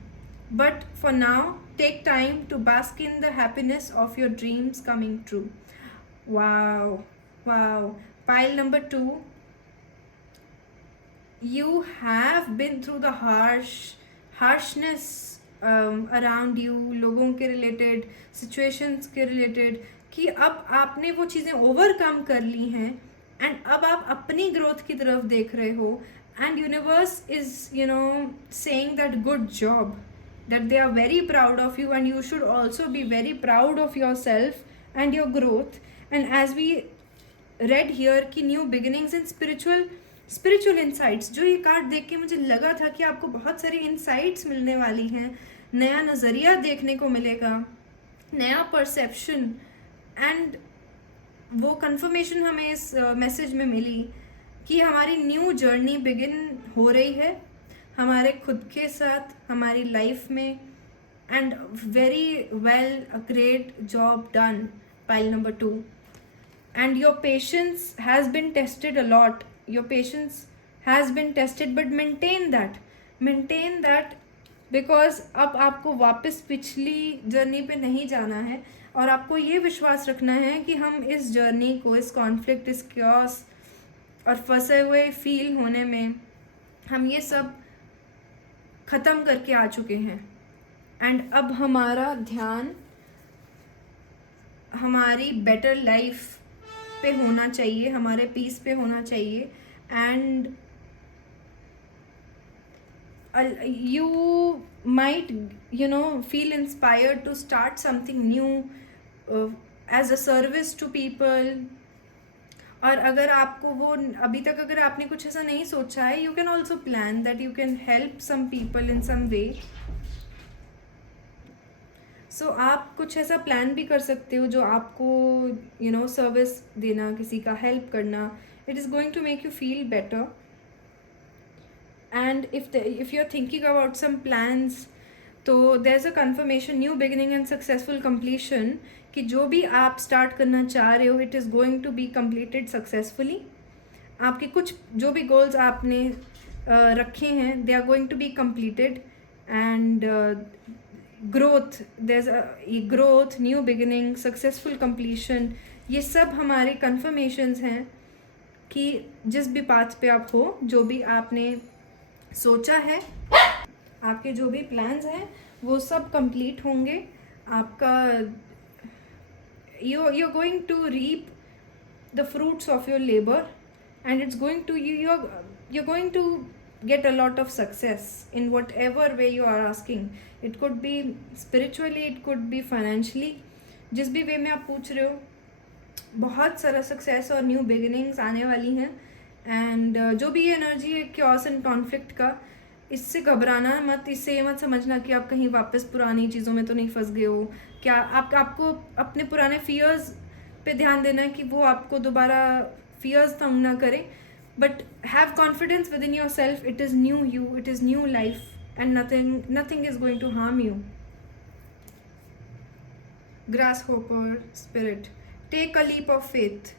But for now, take time to bask in the happiness of your dreams coming true. Wow, wow. Pile number 2, you have been through the harshness around you, लोगों के रिलेटेड, सिचुएशंस के रिलेटेड, कि अब आपने वो चीज़ें ओवरकम कर ली हैं एंड अब आप अपनी ग्रोथ की तरफ देख रहे हो and universe is saying that good job, that they are very proud of you and you should also be very proud of yourself and your growth. And as we read here कि new beginnings and spiritual insights, जो ये कार्ड देख के मुझे लगा था कि आपको बहुत सारी insights मिलने वाली हैं, नया नज़रिया देखने को मिलेगा, नया परसेप्शन, एंड वो कंफर्मेशन हमें इस मैसेज में मिली कि हमारी न्यू जर्नी बिगिन हो रही है हमारे खुद के साथ, हमारी लाइफ में, and very well, a great job done. Pile number 2, and your patience has been tested a lot. Your patience has been tested, but maintain that because अब आपको वापस पिछली जर्नी पे नहीं जाना है और आपको ये विश्वास रखना है कि हम इस जर्नी को, इस कॉन्फ्लिक्ट, इस क्योस और फंसे हुए फील होने में हम ये सब ख़त्म करके आ चुके हैं. एंड अब हमारा ध्यान हमारी बेटर लाइफ पे होना चाहिए, हमारे पीस पे होना चाहिए. And you might feel inspired to start something new as a service to people. और अगर आपको वो अभी तक अगर आपने कुछ ऐसा नहीं सोचा है, you can also plan that you can help some people in some way. So आप कुछ ऐसा प्लान भी कर सकते हो जो आपको सर्विस देना, किसी का हेल्प करना. It is going to make you feel better. And if you're thinking about some plans, तो there's a confirmation, new beginning and successful completion, कि जो भी आप स्टार्ट करना चाह रहे हो, it is going to be completed successfully. आपके कुछ जो भी गोल्स आपने रखे हैं, they are going to be completed. And growth, there's a growth, new beginning, successful completion, ये सब हमारे confirmations हैं कि जिस भी पाथ पे आप हो, जो भी आपने सोचा है, आपके जो भी प्लान्स हैं वो सब कंप्लीट होंगे. आपका you're going to reap the fruits of your labor, and it's going to you're going to get a lot of success in whatever way you are asking. It could be spiritually, it could be financially, जिस भी वे में आप पूछ रहे हो, बहुत सारा सक्सेस और न्यू बिगिनिंग्स आने वाली हैं. एंड जो भी ये एनर्जी है क्योस एंड कॉन्फ्लिक्ट का, इससे घबराना मत, इससे ये मत समझना कि आप कहीं वापस पुरानी चीज़ों में तो नहीं फंस गए हो. क्या आपको अपने पुराने फियर्स पे ध्यान देना है कि वो आपको दोबारा फियर्स तंग ना करें. But have confidence within yourself. It is new you, it is new life, and nothing is going to harm you. Grasshopper spirit, take a leap of faith.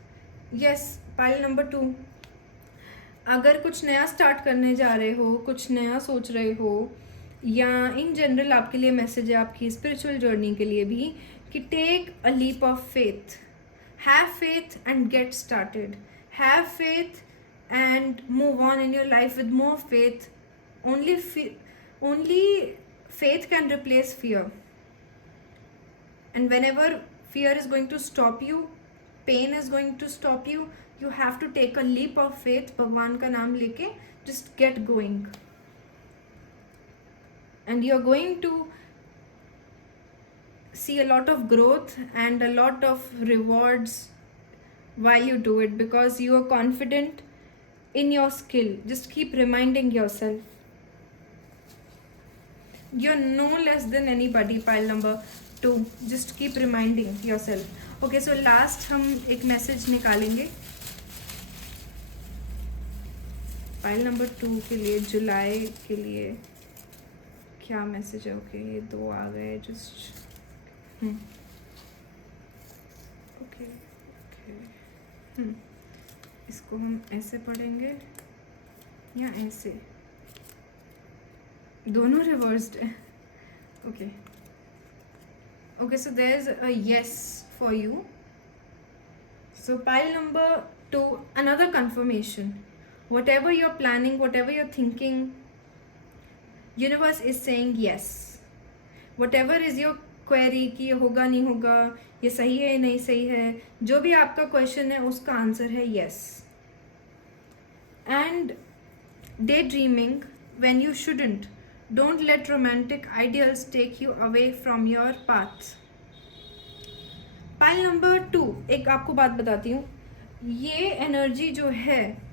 Yes, pile number 2, अगर कुछ नया स्टार्ट करने जा रहे हो, कुछ नया सोच रहे हो, या इन जनरल आपके लिए मैसेज है आपकी स्पिरिचुअल जर्नी के लिए भी, कि take a leap of faith. Have faith and get started. Have faith and move on in your life with more faith. Only faith can replace fear. And whenever fear is going to stop you, pain is going to stop you, you have to take a leap of faith. भगवान का नाम लेके just get going, and you're going to see a lot of growth and a lot of rewards while you do it, because you are confident in your skill. Just keep reminding yourself you're no less than anybody. Pile number 2. Just keep reminding yourself. Okay, so last हम एक मैसेज निकालेंगे पाइल नंबर 2 के लिए, जुलाई के लिए क्या मैसेज है. ओके, ये 2 आ गए. Just okay okay. इसको हम ऐसे पढ़ेंगे या ऐसे, दोनों रिवर्स्ड है. Okay okay, so there is a yes for you. So pile number 2, another confirmation. Whatever you're planning, whatever you're thinking, universe is saying yes. Whatever is your query कि ये होगा नहीं होगा, ये सही है नहीं सही है, जो भी आपका क्वेश्चन है उसका आंसर है yes. And daydreaming when you shouldn't. Don't let romantic ideals take you away from your path. Pile number 2, एक आपको बात बताती हूँ. ये एनर्जी जो है,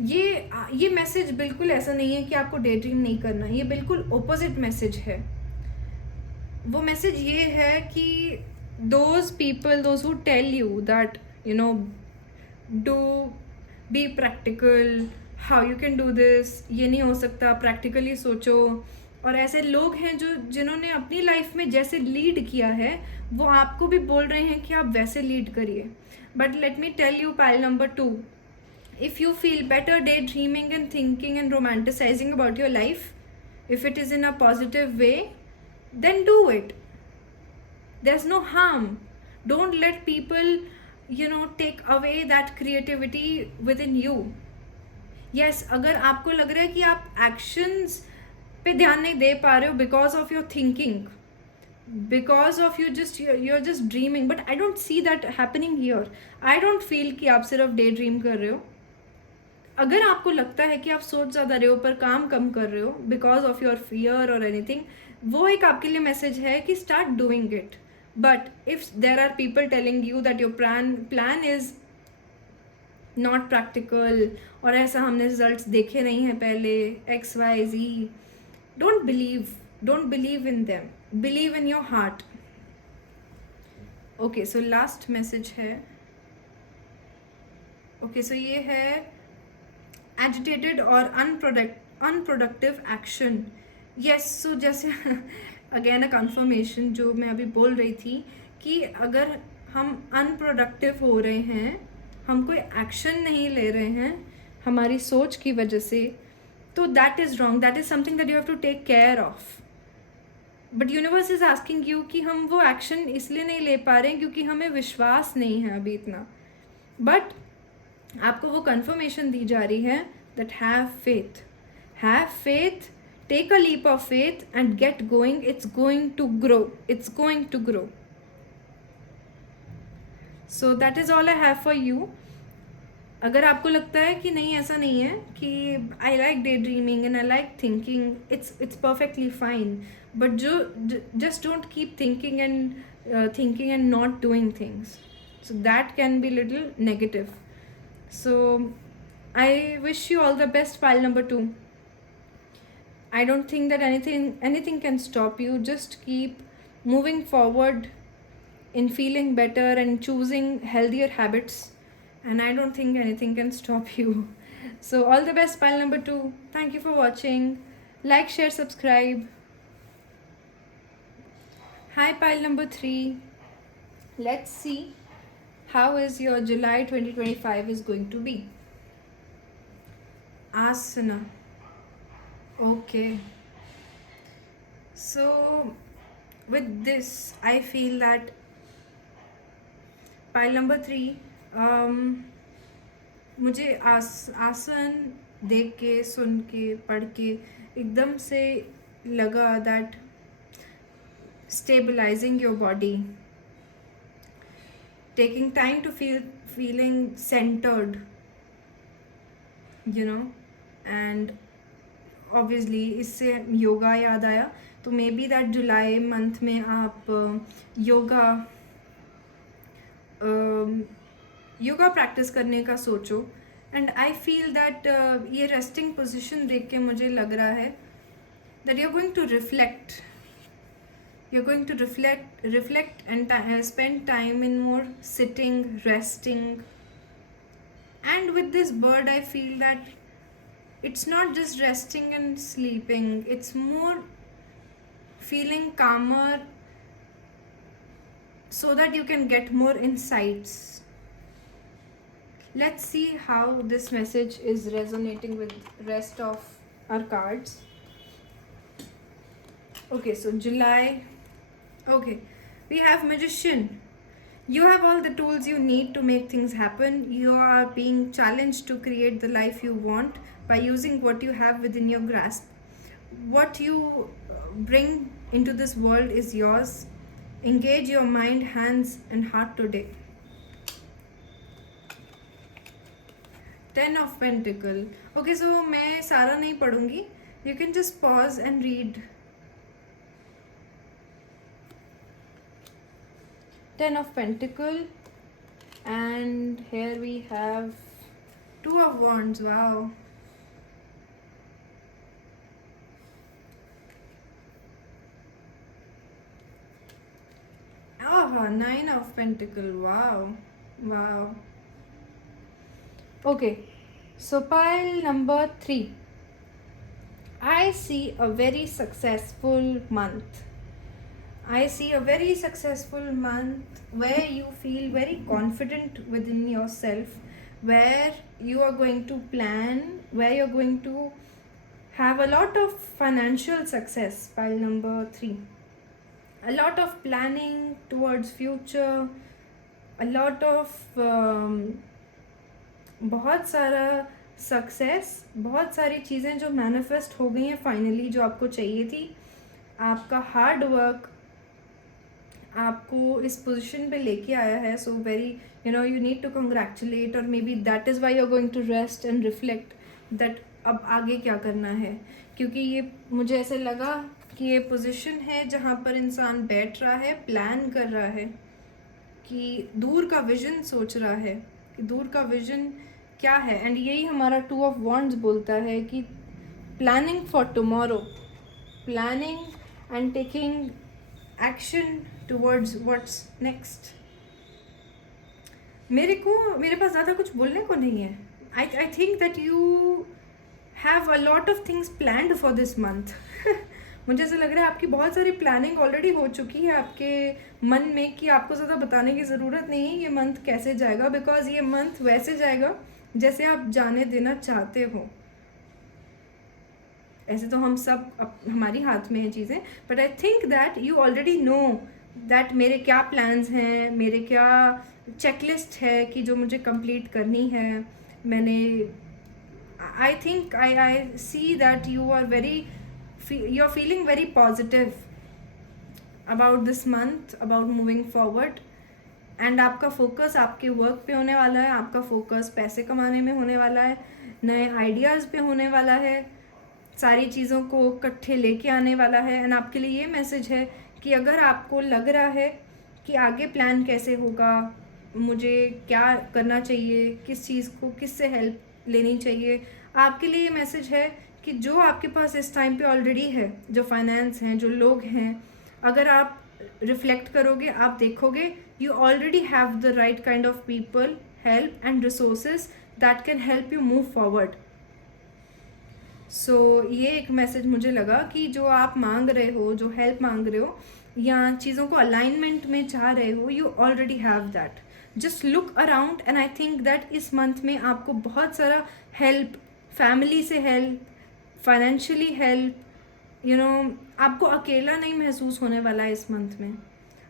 ये मैसेज बिल्कुल ऐसा नहीं है कि आपको डे ड्रीम नहीं करना. ये बिल्कुल ऑपोजिट मैसेज है. वो मैसेज ये है कि those people, those who tell you that you know do be practical, how you can do this, ये नहीं हो सकता, प्रैक्टिकली सोचो. और ऐसे लोग हैं जिन्होंने अपनी लाइफ में जैसे लीड किया है, वो आपको भी बोल रहे हैं कि आप वैसे लीड करिए. But let me tell you pile number 2, if you feel better daydreaming and thinking and romanticizing about your life, if it is in a positive way, then do it. There's no harm. Don't let people take away that creativity within you. Yes, अगर आपको लग रहा है कि आप actions पे ध्यान नहीं दे पा रहे हो because of your thinking, because of you're just dreaming, but I don't see that happening here. I don't feel कि आप सिर्फ डे ड्रीम कर रहे हो. अगर आपको लगता है कि आप सोच ज़्यादा रहे हो पर काम कम कर रहे हो बिकॉज ऑफ योर फियर और एनीथिंग, वो एक आपके लिए मैसेज है कि start doing it. But if there are people telling you that your plan is not practical और ऐसा हमने रिजल्ट्स देखे नहीं हैं पहले, XYZ, don't believe in them, believe in your heart. Okay, so last message है. ओके, सो ये है agitated और unproductive action. yes, so जैसे again a confirmation जो मैं अभी बोल रही थी कि अगर हम unproductive हो रहे हैं, हम कोई action नहीं ले रहे हैं हमारी सोच की वजह से, तो that is wrong. that is something that you have to take care of. but universe is asking you कि हम वो action इसलिए नहीं ले पा रहे हैं क्योंकि हमें विश्वास नहीं है अभी इतना. but आपको वो कंफर्मेशन दी जा रही है that have faith, take a leap of faith and get going. It's going to grow. So that is all I have for you. अगर आपको लगता है कि नहीं, ऐसा नहीं है कि I like day dreaming and I like thinking, it's perfectly fine. But just don't keep thinking and not doing things. So that can be little negative. So I wish you all the best, pile number 2. I don't think that anything can stop you. Just keep moving forward in feeling better and choosing healthier habits, and I don't think anything can stop you. So all the best, pile number 2. Thank you for watching. Like, share, subscribe. Hi, pile number 3. Let's see how is your July 2025 is going to be. Asana. Okay. So with this, I feel that pile number 3, मुझे आसन देख के, सुन के, पढ़ के एकदम से लगा that stabilizing your body, taking time to feeling centered, and obviously इससे योगा याद आया. तो may be that July month में आप योगा प्रैक्टिस करने का सोचो. एंड आई फील दैट ये रेस्टिंग पोजिशन देख के मुझे लग रहा है that you are going to reflect you're going to reflect and spend time in more sitting, resting. And with this bird, I feel that it's not just resting and sleeping, it's more feeling calmer so that you can get more insights. Let's see how this message is resonating with rest of our cards. Okay, so July. Okay, we have Magician. You have all the tools you need to make things happen. You are being challenged to create the life you want by using what you have within your grasp. What you bring into this world is yours. Engage your mind, hands, and heart today. 10 of Pentacle. Okay, so मैं सारा नहीं पढ़ूंगी. You can just pause and read. 10 of Pentacle, and here we have 2 of Wands. Wow. Oh, 9 of Pentacle. Wow. Okay, so pile number 3. I see a very successful month. I see a very successful month where you feel very confident within yourself, where you are going to plan, where you're going to have a lot of financial success. Pile number 3. A lot of planning towards future, a lot of बहुत सारा सक्सेस, बहुत सारी चीज़ें जो मैनिफेस्ट हो गई हैं फाइनली, जो आपको चाहिए थी. आपका हार्ड वर्क आपको इस पोजीशन पे लेके आया है. So very you need to congratulate, और may be that is why you are going to rest and reflect that अब आगे क्या करना है. क्योंकि ये मुझे ऐसे लगा कि ये पोजीशन है जहाँ पर इंसान बैठ रहा है, प्लान कर रहा है, कि दूर का विजन सोच रहा है कि दूर का विजन क्या है. एंड यही हमारा 2 ऑफ वॉन्ड्स बोलता है कि planning for tomorrow, planning and taking action towards what's next. मेरे पास ज़्यादा कुछ बोलने को नहीं है. आई think that you have a lot of things planned for this month. मुझे ऐसा लग रहा है आपकी बहुत सारी प्लानिंग ऑलरेडी हो चुकी है आपके मन में, कि आपको ज़्यादा बताने की ज़रूरत नहीं है ये मंथ कैसे जाएगा, बिकॉज ये मंथ वैसे जाएगा जैसे आप जाने देना चाहते हो. ऐसे तो हम सब हमारी हाथ में है चीज़ें, but I think that you already know that मेरे क्या प्लान्स हैं, मेरे क्या चेकलिस्ट है कि जो मुझे कंप्लीट करनी है. मैंने I think I see that you're feeling very positive about this month, about moving forward. And आपका फोकस आपके वर्क पे होने वाला है, आपका फोकस पैसे कमाने में होने वाला है, नए आइडियाज़ पे होने वाला है, सारी चीज़ों को इकट्ठे लेके आने वाला है. एंड आपके लिए ये मैसेज है कि अगर आपको लग रहा है कि आगे प्लान कैसे होगा, मुझे क्या करना चाहिए, किस चीज़ को किससे हेल्प लेनी चाहिए, आपके लिए ये मैसेज है कि जो आपके पास इस टाइम पे ऑलरेडी है, जो फाइनेंस हैं, जो लोग हैं, अगर आप रिफ्लेक्ट करोगे, आप देखोगे you already have the right kind of people, help and resources that can help you move forward. So ये एक मैसेज मुझे लगा कि जो आप मांग रहे हो, जो हेल्प मांग रहे हो या चीज़ों को अलाइनमेंट में चाह रहे हो, you already have that. Just look around and I think that इस मंथ में आपको बहुत सारा हेल्प, फैमिली से हेल्प, फाइनेंशियली हेल्प, आपको अकेला नहीं महसूस होने वाला है इस मंथ में.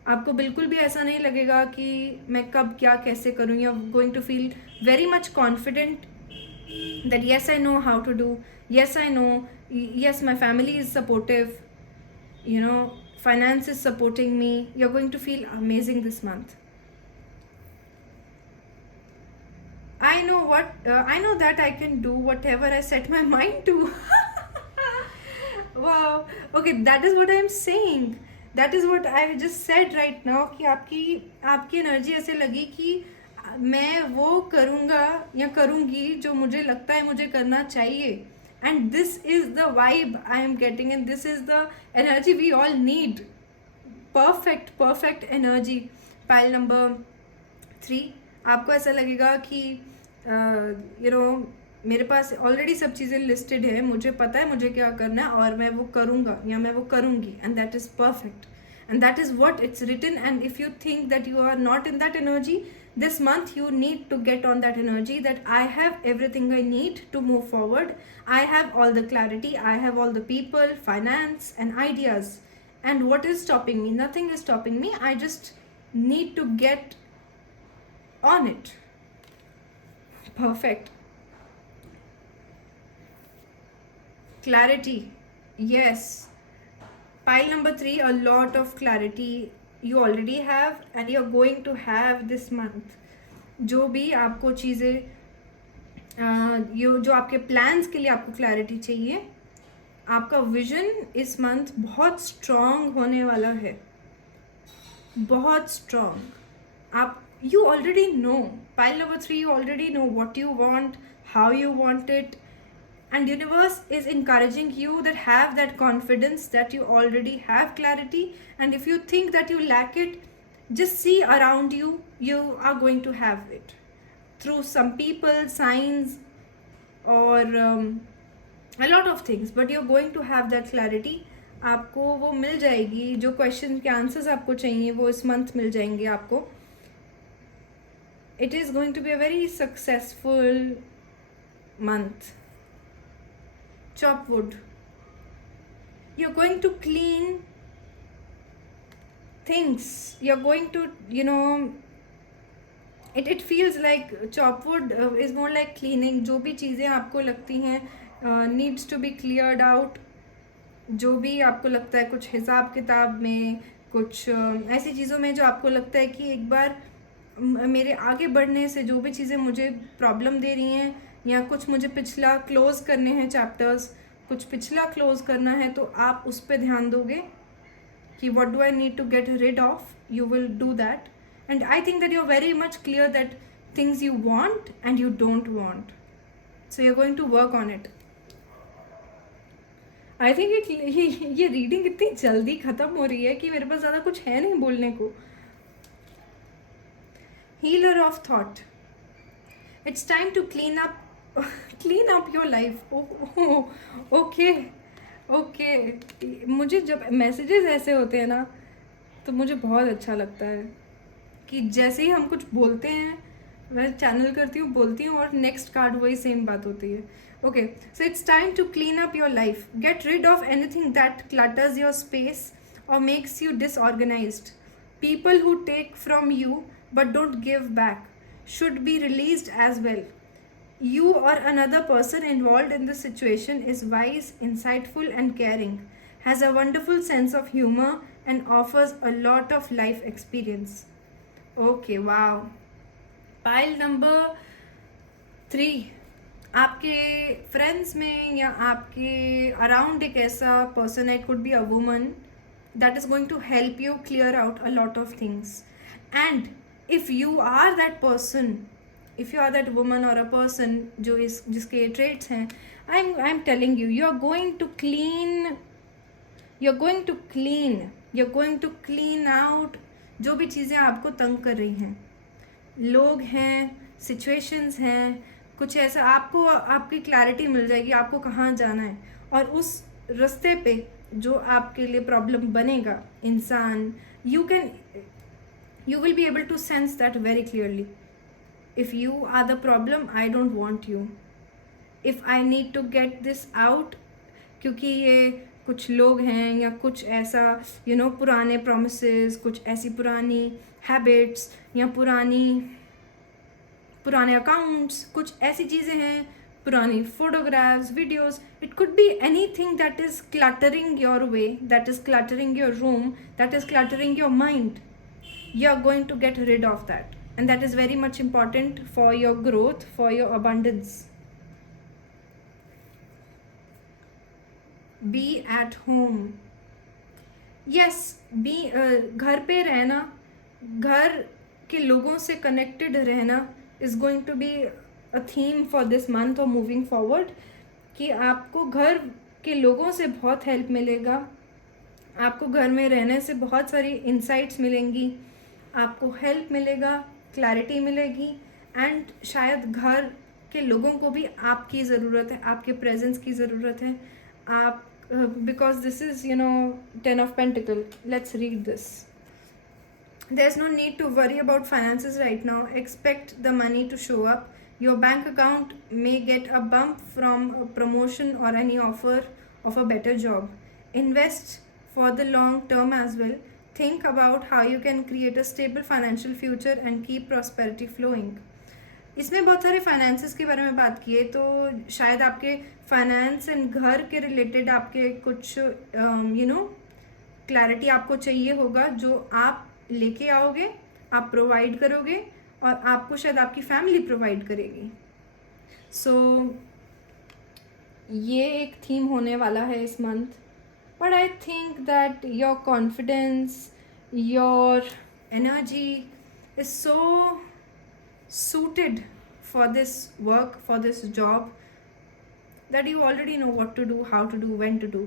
आपको बिल्कुल भी ऐसा नहीं लगेगा कि मैं कब क्या कैसे करूँ. You are going to feel very much confident that yes I know how to do, yes I know, yes my family is supportive, finance is supporting me. You're going to feel amazing this month. I know that I can do whatever I set my mind to. Wow. Okay, that is what I am saying. That is what I just said right now, कि आपकी एनर्जी ऐसे लगी कि मैं वो करूँगा या करूँगी जो मुझे लगता है मुझे करना चाहिए. And this is the vibe I am getting, and this is the energy we all need. Perfect energy. Pile number 3, आपको ऐसा लगेगा कि मेरे पास ऑलरेडी सब चीज़ें लिस्टेड है, मुझे पता है मुझे क्या करना है और मैं वो करूँगा या मैं वो करूँगी, and that is perfect and that is what it's written. And if you think that you are not in that energy this month, you need to get on that energy, that I have everything I need to move forward, I have all the clarity, I have all the people, finance and ideas, and what is stopping me? Nothing is stopping me, I just need to get on it. Perfect. Clarity, yes. Pile number 3, a lot of clarity you already have and you're going to have this month. जो भी आपको चीज़ें जो आपके प्लान्स के लिए आपको क्लैरिटी चाहिए, आपका विजन इस मंथ बहुत स्ट्रॉन्ग होने वाला है, बहुत स्ट्रॉन्ग। आप you already know, pile number 3, you already know what you want, how you want it, and universe is encouraging you that have that confidence that you already have clarity, and if you think that you lack it, just see around you, you are going to have it through some people, signs, or a lot of things, but you're going to have that clarity. आपको वो मिल जाएगी, जो क्वेश्चन के आंसर्स आपको चाहिए वो इस मंथ मिल जाएंगे आपको. It is going to be a very successful month. Chop wood. You're going to clean things. You're going to, it feels like chop wood is more like cleaning. जो भी चीज़ें आपको लगती हैं needs to be cleared out. जो भी आपको लगता है कुछ हिसाब किताब में, कुछ ऐसी चीज़ों में जो आपको लगता है कि एक बार मेरे आगे बढ़ने से जो भी चीज़ें मुझे प्रॉब्लम दे रही हैं, या कुछ मुझे पिछला क्लोज करने हैं चैप्टर्स, कुछ पिछला क्लोज करना है, तो आप उस पर ध्यान दोगे कि what do I need to get rid of. You will do that, and I think that you are very much clear that things you want and you don't want, so you are going to work on it. I think ये रीडिंग इतनी जल्दी ख़त्म हो रही है कि मेरे पास ज़्यादा कुछ है नहीं बोलने को. Healer of thought. It's time to clean up your life. Okay. मुझे जब मैसेजेस ऐसे होते हैं ना, तो मुझे बहुत अच्छा लगता है कि जैसे ही हम कुछ बोलते हैं, मैं चैनल करती हूँ, बोलती हूँ, और नेक्स्ट कार्ड वही सेम बात होती है. Okay, so it's time to clean up your life. Get rid of anything that clutters your space or makes you disorganized. People who take from you but don't give back should be released as well. You or another person involved in the situation is wise, insightful and caring, has a wonderful sense of humor and offers a lot of life experience. Okay, wow. Pile number 3. आपके फ्रेंड्स में या आपके अराउंड एक ऐसा पर्सन है, it could be a woman, that is going to help you clear out a lot of things. And if you are that person, if you are that woman or a person जो जिसके traits हैं, I'm telling you, you're going to clean out जो भी चीज़ें आपको तंग कर रही हैं. लोग हैं, situations हैं, कुछ ऐसा आपको आपकी क्लैरिटी मिल जाएगी आपको कहाँ जाना है, और उस रास्ते पे जो आपके लिए प्रॉब्लम बनेगा इंसान, you will be able to sense that very clearly. If you are the problem, I don't want you. If I need to get this out, क्योंकि ये कुछ लोग हैं या कुछ ऐसा पुराने promises, कुछ ऐसी पुरानी हैबिट्स या पुराने अकाउंट्स, कुछ ऐसी चीज़ें हैं, पुरानी photographs, videos, it could be anything that is cluttering your way, that is cluttering your room, that is cluttering your mind. You are going to get rid of that, and that is very much important for your growth, for your abundance. Be at home. Yes, घर पे रहना, घर के लोगों से connected रहना is going to be a theme for this month or moving forward, कि आपको घर के लोगों से बहुत हेल्प मिलेगा. आपको घर में रहने से बहुत सारी इंसाइट्स मिलेंगी, आपको हेल्प मिलेगा, क्लैरिटी मिलेगी, एंड शायद घर के लोगों को भी आपकी ज़रूरत है, आपके प्रेजेंस की ज़रूरत है। आप because this is 10 of pentacle. Let's read this. There's no need to worry about finances right now. Expect the money to show up. Your bank account may get a bump from a promotion or any offer of a better job. Invest for the long term as well. Think about how you can create a stable financial future and keep prosperity flowing. इसमें बहुत सारे फाइनेंसेस के बारे में बात की है, तो शायद आपके फाइनेंस एंड घर के रिलेटेड आपके कुछ क्लैरिटी आपको चाहिए होगा, जो आप लेके आओगे, आप प्रोवाइड करोगे, और आपको शायद आपकी फैमिली प्रोवाइड करेगी. सो ये एक थीम होने वाला है इस month. But I think that your confidence, your energy is so suited for this work, for this job, that you already know what to do, how to do, when to do,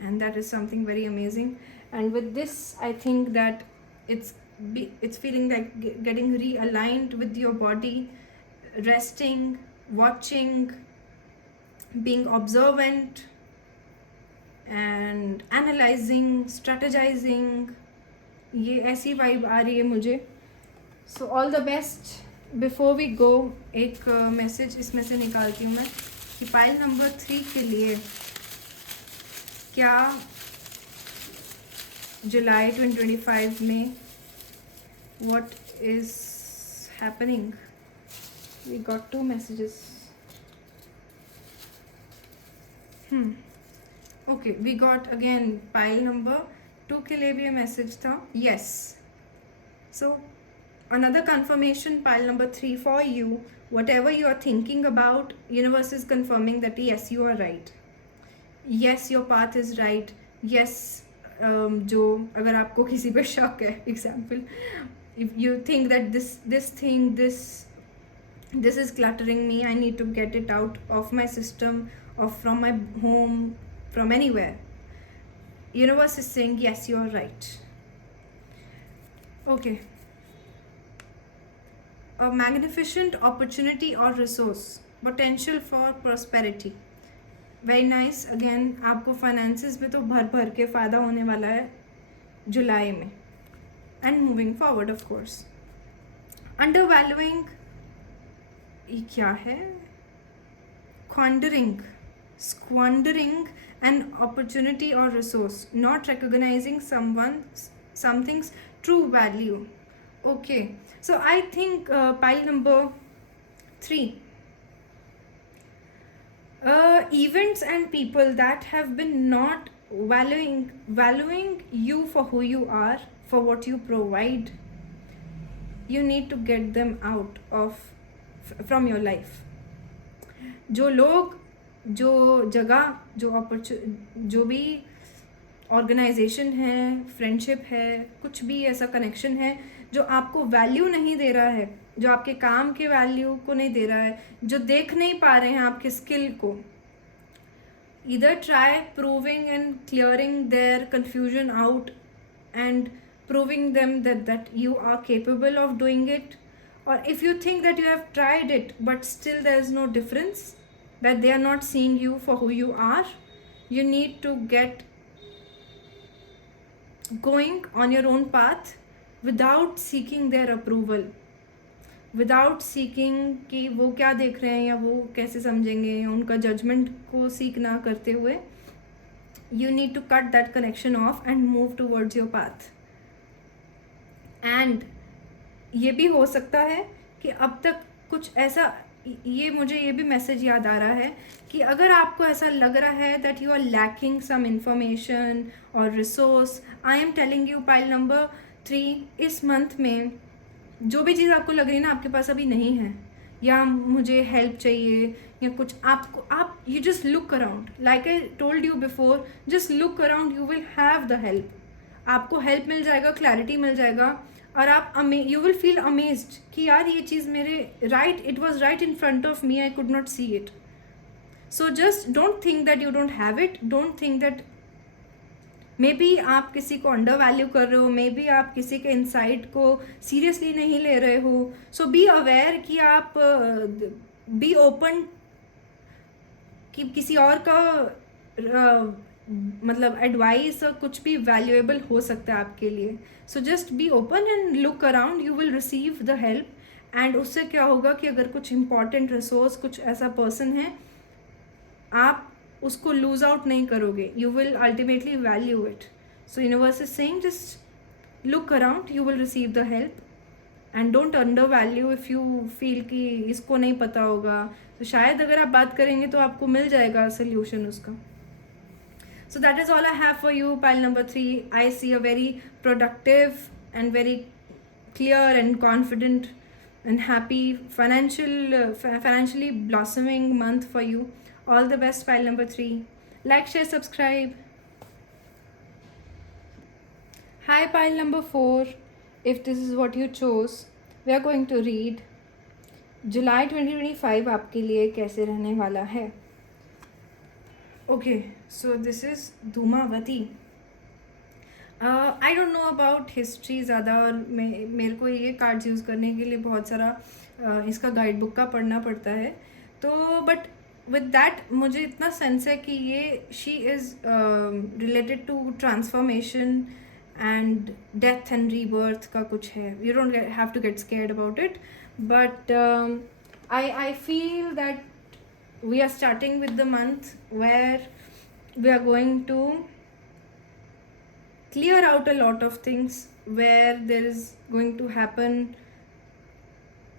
and that is something very amazing. And with this, I think that it's feeling like getting realigned with your body, resting, watching, being observant, and analyzing, strategizing. ये ऐसी वाइब आ रही है मुझे. So all the best. Before we go, एक मैसेज इसमें से निकालती हूँ मैं कि पाइल नंबर 3 के लिए क्या जुलाई 2025 में what is happening. We got 2 messages. Okay, we got again pile number 2 के लिए भी ये मैसेज था. Yes. So another confirmation, pile number 3 for you. Whatever you are thinking about, universe is confirming that yes, you are right. Yes, your path is right. Yes, जो अगर आपको किसी पे शक है, example, if you think that this is cluttering me, I need to get it out of my system, or from my home, from anywhere, universe is saying yes, you are right. Okay. A magnificent opportunity or resource, potential for prosperity. Very nice. Again, आपको फाइनेंसेस में तो भर भर के फ़ायदा होने वाला है जुलाई में, and moving forward of course. Undervaluing, ये क्या है? Squandering an opportunity or resource, not recognizing something's true value. Okay, so I think pile number 3, events and people that have been not valuing you for who you are, for what you provide. You need to get them out from your life. जो लोग, जो जगह, जो भी ऑर्गेनाइजेशन है, फ्रेंडशिप है, कुछ भी ऐसा कनेक्शन है जो आपको वैल्यू नहीं दे रहा है, जो आपके काम के वैल्यू को नहीं दे रहा है, जो देख नहीं पा रहे हैं आपके स्किल को, either try proving and clearing their confusion out and proving them that you are capable of doing it. Or if you think that you have tried it but still there is no difference, that they are not seeing you for who you are, you need to get going on your own path without seeking their approval, without seeking कि वो क्या देख रहे हैं या वो कैसे समझेंगे, उनका जजमेंट को सीक ना करते हुए. You need to cut that connection off and move towards your path. And ये भी हो सकता है कि अब तक कुछ ऐसा, मुझे ये भी मैसेज याद आ रहा है कि अगर आपको ऐसा लग रहा है that you are lacking some information और resource, I am telling you pile number 3, इस मंथ में जो भी चीज़ आपको लग रही है ना आपके पास अभी नहीं है, या मुझे हेल्प चाहिए या कुछ, आप you just look around, like I told you before, just look around, you will have the help. आपको हेल्प मिल जाएगा, क्लैरिटी मिल जाएगा, और आप यू विल फील अमेज्ड कि यार ये चीज़ मेरे it was right in front of me, I could not see it. So just don't think that you don't have it, don't think that may be आप किसी को अंडर वैल्यू कर रहे हो, मे बी आप किसी के इंसाइट को सीरियसली नहीं ले रहे हो. सो बी अवेयर कि आप बी ओपन कि किसी और का मतलब एडवाइस कुछ भी वैल्यूएबल हो सकता है आपके लिए. So just be open and look around, you will receive the help. And उससे क्या होगा कि अगर कुछ इंपॉर्टेंट रिसोर्स, कुछ ऐसा पर्सन है, आप उसको लूज आउट नहीं करोगे. You will ultimately value it. So universe is saying just look around, you will receive the help. And don't under value if you feel कि इसको नहीं पता होगा. तो शायद अगर आप बात करेंगे तो आपको मिल जाएगा सोल्यूशन उसका. So that is all I have for you, pile number 3. I see a very productive and very clear and confident and happy financially blossoming month for you. All the best, pile number 3. Like, share, subscribe. Hi, pile number 4. If this is what you chose, we are going to read July 2025 आपके लिए कैसे रहने वाला है. Okay, so this is Dhumavati. I don't know about history ज़्यादा, और मेरे को ये कार्ड्स यूज़ करने के लिए बहुत सारा इसका गाइड बुक का पढ़ना पड़ता है. तो बट विद दैट मुझे इतना सेंस है कि ये she is related to transformation and death and rebirth का कुछ है. You don't have to get scared about it, but I feel that we are starting with the month where we are going to clear out a lot of things, where there is going to happen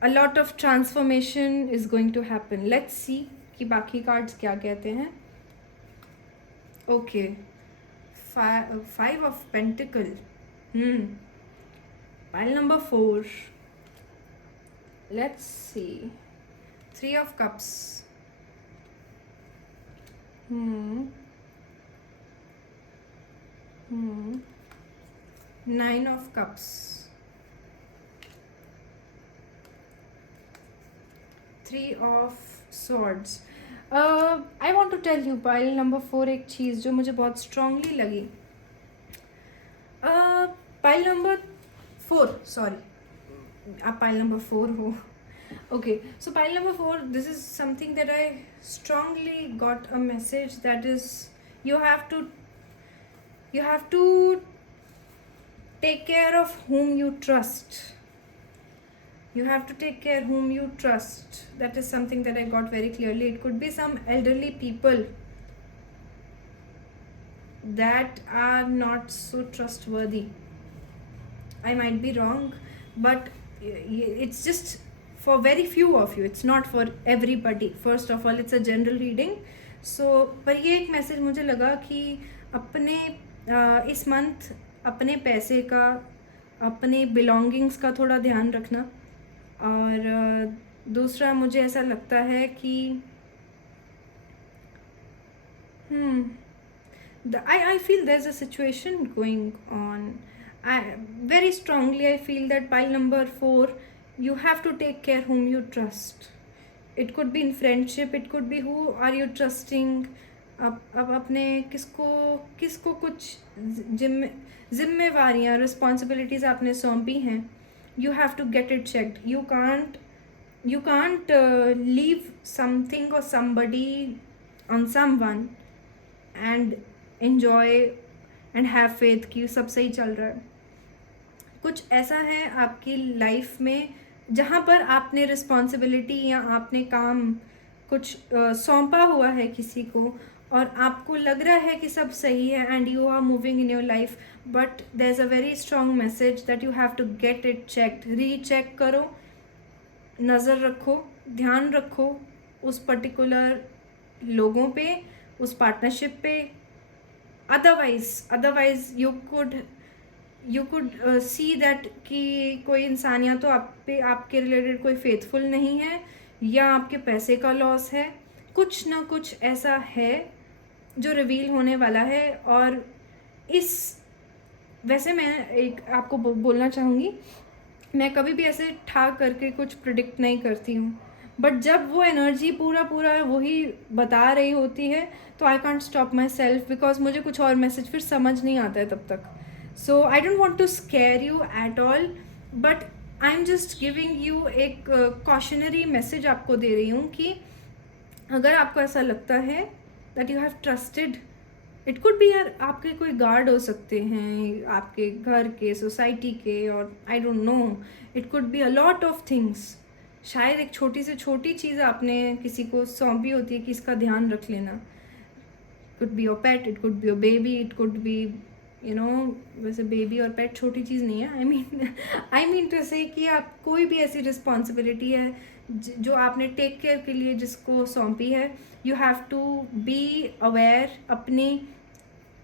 a lot of transformation is going to happen. Let's see कि बाकी cards क्या कहते हैं. Okay, five of pentacle. Pile number 4. Let's see. 3 of cups. 9 of cups. 3 of swords. I want to tell you, pile number 4, एक चीज़ जो मुझे बहुत strongly लगी. Pile number 4, sorry, आप pile number 4 हो. Okay, so pile number 4, this is something that I strongly got a message, that is you have to take care of whom you trust. You have to take care whom you trust. That is something that I got very clearly. It could be some elderly people that are not so trustworthy. I might be wrong, but it's just for very few of you. It's not for everybody. First of all, it's a general reading. So पर ये एक मैसेज मुझे लगा कि अपने इस मंथ अपने पैसे का, अपने बिलोंगिंग्स का थोड़ा ध्यान रखना. और दूसरा मुझे ऐसा लगता है कि I feel there's a situation going on. Very strongly I feel that pile number 4, you have to take care whom you trust. It could be in friendship, it could be who are you trusting. अब अपने किसको कुछ जिम्मेवारियाँ, रिस्पॉन्सिबिलिटीज़ आपने सौंपी हैं. You have to get it checked. You can't leave something or somebody on someone and enjoy and have faith कि सब सही चल रहा है. कुछ ऐसा है आपकी लाइफ में जहाँ पर आपने रिस्पॉन्सिबिलिटी या आपने काम कुछ सौंपा हुआ है किसी को, और आपको लग रहा है कि सब सही है and you are moving in your life, but there is a very strong message that you have to get it checked. Recheck करो, नज़र रखो, ध्यान रखो उस पर्टिकुलर लोगों पे, उस पार्टनरशिप पे. Otherwise you could see that कि कोई इंसान या तो आप पे, आपके रिलेटेड कोई फेथफुल नहीं है, या आपके पैसे का लॉस है. कुछ ना कुछ ऐसा है जो रिवील होने वाला है. और वैसे मैं एक आपको बोलना चाहूँगी, मैं कभी भी ऐसे ठाक करके कुछ प्रिडिक्ट नहीं करती हूँ, बट जब वो एनर्जी पूरा वही बता रही होती है तो I can't stop my self, because मुझे कुछ और मैसेज फिर समझ नहीं आता है तब तक. So I don't want to scare you at all, but I am just giving you एक कॉशनरी मैसेज आपको दे रही हूँ कि अगर आपको ऐसा लगता है that you have trusted, it could B यार आपके कोई गार्ड हो सकते हैं, आपके घर के, सोसाइटी के, और I don't know, it could be a lot of things. शायद एक छोटी से छोटी चीज़ आपने किसी को सौंपी होती है कि इसका ध्यान रख लेना. Could be your pet, it could be your baby, it could B वैसे बेबी और पेट छोटी चीज़ नहीं है. आई मीन टू से कि आप कोई भी ऐसी रिस्पॉन्सिबिलिटी है जो आपने टेक केयर के लिए जिसको सौंपी है, you have to be aware, अपनी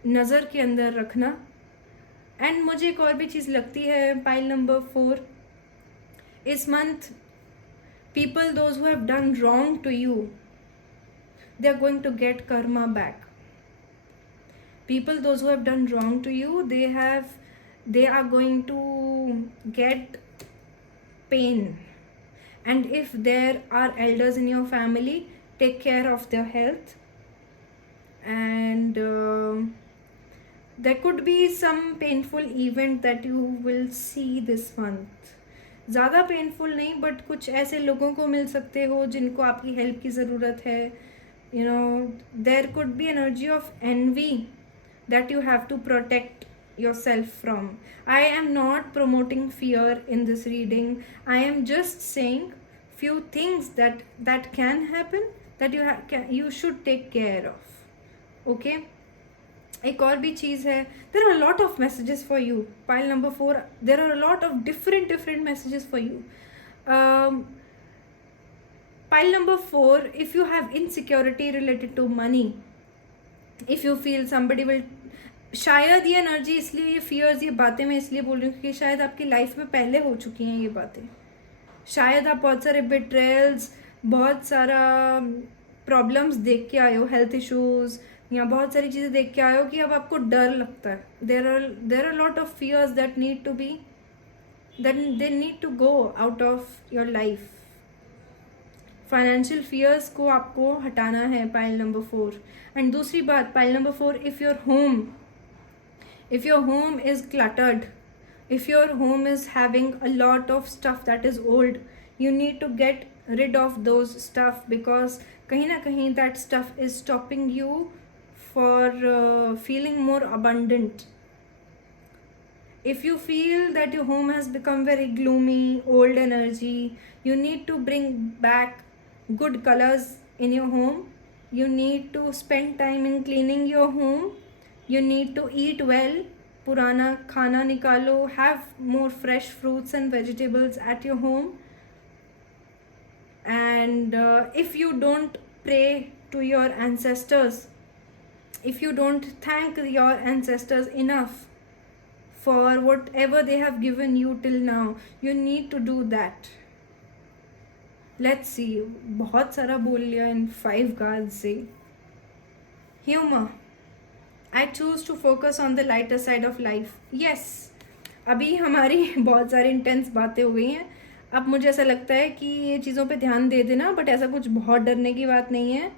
नज़र के अंदर रखना. एंड मुझे एक और भी चीज़ लगती है, पाइल नंबर 4, इस month people those who have done wrong to you, they are going to get karma back. People those who have done wrong to you, they are going to get pain. And if there are elders in your family, take care of their health. And there could be some painful event that you will see this month. ज़्यादा पेनफुल नहीं, बट कुछ ऐसे लोगों को मिल सकते हो जिनको आपकी हेल्प की ज़रूरत है. There could be energy of envy that you have to protect yourself from. I am not promoting fear in this reading. I am just saying few things that can happen that you should take care of. Okay. एक और भी चीज़ है, there are lot of messages for you. Pile number 4, there are lot of different messages for you. Pile number 4, if you have insecurity related to money, if you feel somebody will, शायद ये एनर्जी, इसलिए ये फियर्स, ये बातें मैं इसलिए बोल रही हूँ कि शायद आपकी लाइफ में पहले हो चुकी हैं ये बातें. शायद आप बहुत सारे बिट्रेल्स, बहुत सारा प्रॉब्लम्स देख के आए हो, हेल्थ इश्यूज़, या बहुत सारी चीज़ें देख के आए हो कि अब आपको डर लगता है. There are lot of fears that need to be, they need to go out of your life. Financial fears को आपको हटाना है, पाइल नंबर 4. एंड दूसरी बात, pile number 4, if your home is cluttered, if your home is having a lot of stuff that is old, you need to get rid of those stuff, because kahin na kahin that stuff is stopping you for feeling more abundant. If you feel that your home has become very gloomy, old energy, you need to bring back good colors in your home. You need to spend time in cleaning your home. You need to eat well. पुराना खाना निकालो, have more fresh fruits and vegetables at your home. And if you don't pray to your ancestors, if you don't thank your ancestors enough for whatever they have given you till now, you need to do that. Let's see, बहुत सारा बोल लिया इन 5 cards से. Humor. I choose to focus on the lighter side of life. Yes, अभी हमारी बहुत सारी इंटेंस बातें हो गई हैं. अब मुझे ऐसा लगता है कि ये चीज़ों पे ध्यान दे देना, बट ऐसा कुछ बहुत डरने की बात नहीं है.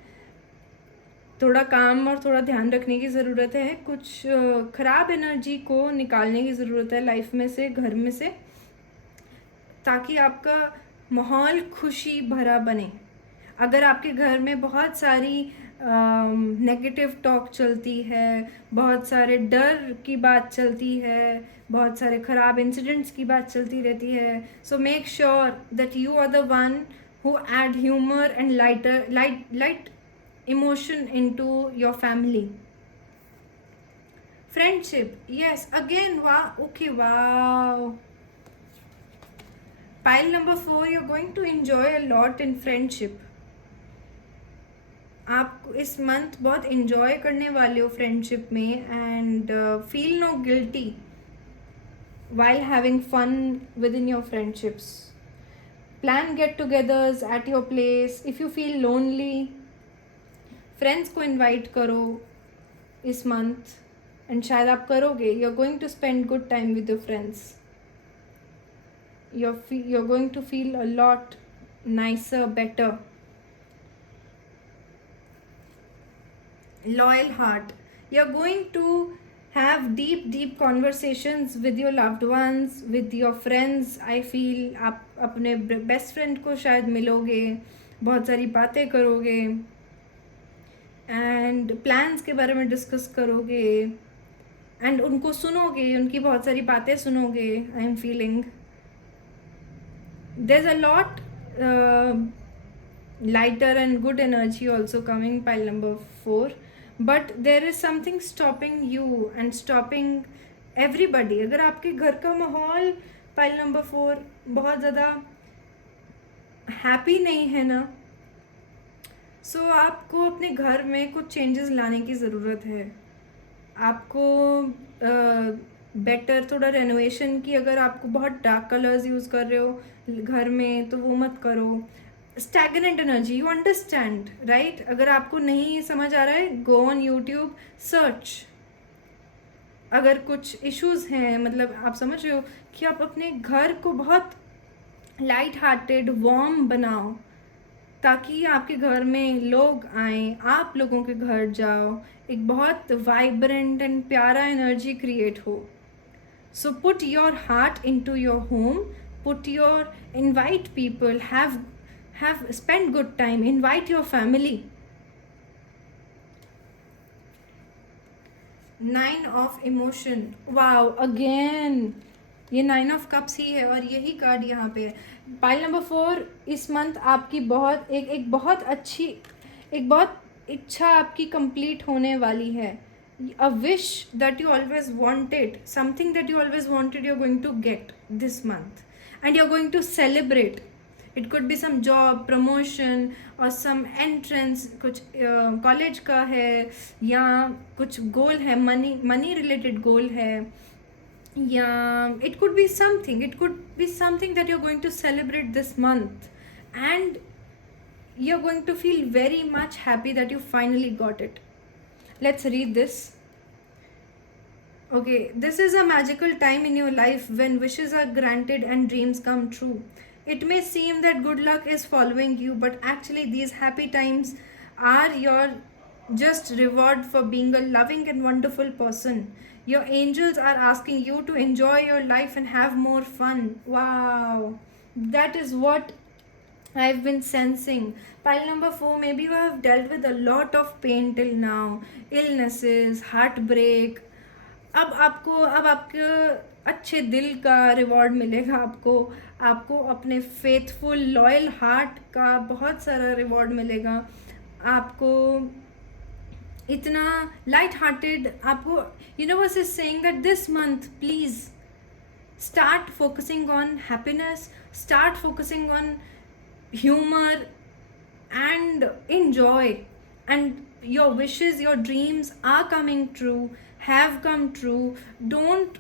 थोड़ा काम और थोड़ा ध्यान रखने की ज़रूरत है. कुछ ख़राब एनर्जी को निकालने की ज़रूरत है लाइफ में से, घर में से, ताकि आपका माहौल खुशी भरा बने. अगर आपके घर में बहुत सारी नेगेटिव टॉक चलती है, बहुत सारे डर की बात चलती है, बहुत सारे ख़राब इंसिडेंट्स की बात चलती रहती है, so make sure that you are the one who add humour and light emotion into your family. Friendship, yes, again, वाह, ओके, वाह. Pile number 4, you are going to enjoy a lot in friendship. आप इस मंथ बहुत इन्जॉय करने वाले हो फ्रेंडशिप में. And feel no guilty while having fun within your friendships. Plan get-togethers at your place. If you feel lonely, friends को invite करो इस month, and शायद आप करोगे. You're going to spend good time with your friends. You're going to feel a lot nicer, better. Loyal heart. You're going to have deep conversations with your loved ones, with your friends. I feel आप अपने बेस्ट फ्रेंड को शायद मिलोगे, बहुत सारी बातें करोगे एंड प्लान्स के बारे में डिस्कस करोगे एंड उनको सुनोगे, उनकी बहुत सारी बातें सुनोगे. I am feeling there's a lot lighter and good energy also coming, pile number 4. But there is something stopping you and stopping everybody. अगर आपके घर का माहौल पाइल नंबर 4 बहुत ज़्यादा हैप्पी नहीं है ना, सो आपको अपने घर में कुछ चेंजेस लाने की ज़रूरत है. आपको बेटर थोड़ा रेनोवेशन की, अगर आपको बहुत डार्क कलर्स यूज़ कर रहे हो घर में तो वो मत करो. Stagnant energy, you understand right. अगर आपको नहीं समझ आ रहा है, गो ऑन यूट्यूब, सर्च. अगर कुछ इश्यूज हैं, मतलब आप समझ रहे हो कि आप अपने घर को बहुत लाइट हार्टेड वार्म बनाओ, ताकि आपके घर में लोग आएँ, आप लोगों के घर जाओ, एक बहुत वाइब्रेंट एंड प्यारा एनर्जी क्रिएट हो. So put your heart into your home, put your invite people, have spend good time, invite your family. 9 of emotion. wow, again ये 9 of cups ही है और यही कार्ड यहाँ पे है. पाइल नंबर 4 इस मंथ आपकी बहुत एक बहुत अच्छी, एक बहुत इच्छा आपकी कंप्लीट होने वाली है. a wish that you always wanted, something that you always wanted, you're going to get this month. And you're going to celebrate. It could be some job promotion or some entrance, कुछ कॉलेज का है या कुछ गोल है, मनी रिलेटेड गोल है, या it could be something that you're going to celebrate this month, and you're going to feel very much happy that you finally got it. Let's read this. Okay, this is a magical time in your life when wishes are granted and dreams come true. It may seem that good luck is following you, but actually these happy times are your just reward for being a loving and wonderful person. Your angels are asking you to enjoy your life and have more fun. Wow, that is what I've been sensing. Pile number 4, maybe you have dealt with a lot of pain till now, illnesses, heartbreak. अब आपके अच्छे दिल का रिवॉर्ड मिलेगा. आपको अपने फेथफुल लॉयल हार्ट का बहुत सारा रिवॉर्ड मिलेगा. आपको इतना लाइट हार्टेड, आपको universe is saying that this month please start focusing on happiness, start focusing on humor and enjoy, and your wishes, your dreams are coming true, have come true. Don't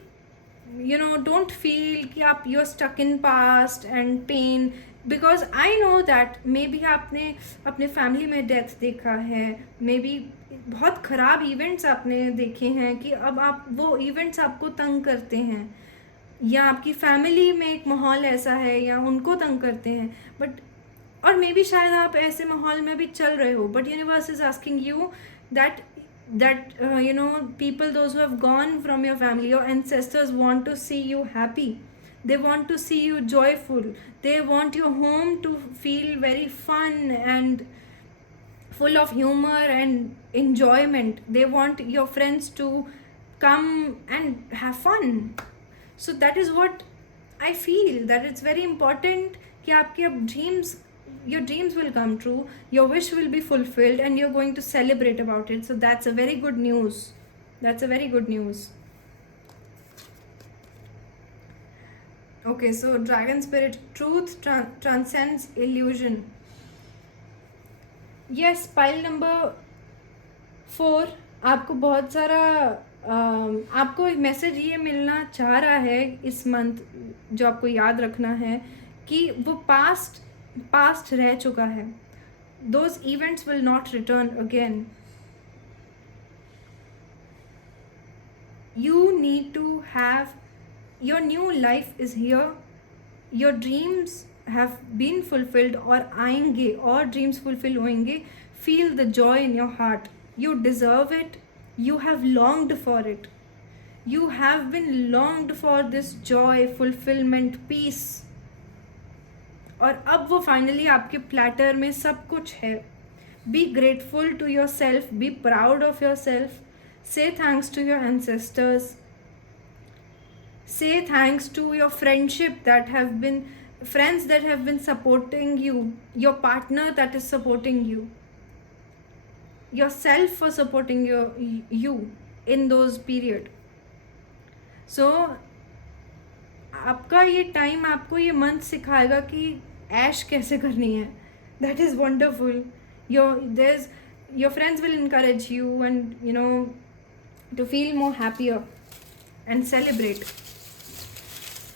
feel कि आप you're stuck in past and pain, because I know that maybe आपने अपने फैमिली में डेथ देखा है, मे बी बहुत ख़राब इवेंट्स आपने देखे हैं कि अब आप वो इवेंट्स आपको तंग करते हैं, या आपकी फैमिली में एक माहौल ऐसा है या उनको तंग करते हैं. बट और मे बी शायद आप ऐसे माहौल में भी चल रहे हो, but universe is asking you that people, those who have gone from your family, your ancestors want to see you happy, they want to see you joyful, they want your home to feel very fun and full of humor and enjoyment. They want your friends to come and have fun. So that is what I feel, that it's very important कि आपके अब your dreams will come true, your wish will be fulfilled, and you're going to celebrate about it. So that's a very good news. Okay, so dragon spirit, truth transcends illusion. Yes, pile number 4, आपको बहुत सारा आपको एक मैसेज ये मिलना चाह रहा है इस मंथ, जो आपको याद रखना है कि वो पास्ट रह चुका है. those events will not return again. You need to have, your new life is here, your dreams have been fulfilled और आएंगे और ड्रीम्स फुलफिल होंगे, feel the joy in your heart. You deserve it. You have longed for it. You have been longed for this joy, fulfillment, peace. और अब वो फाइनली आपके प्लेटर में सब कुछ है. Be grateful to yourself. Be proud of yourself. Say thanks to your ancestors. Say thanks to your friendship that have been, friends that have been supporting you, your partner that is supporting you, yourself for supporting you in those period. So आपका ये टाइम आपको ये मंथ सिखाएगा कि ऐश कैसे करनी है. That is wonderful. Your friends will encourage you and to feel more happier and celebrate.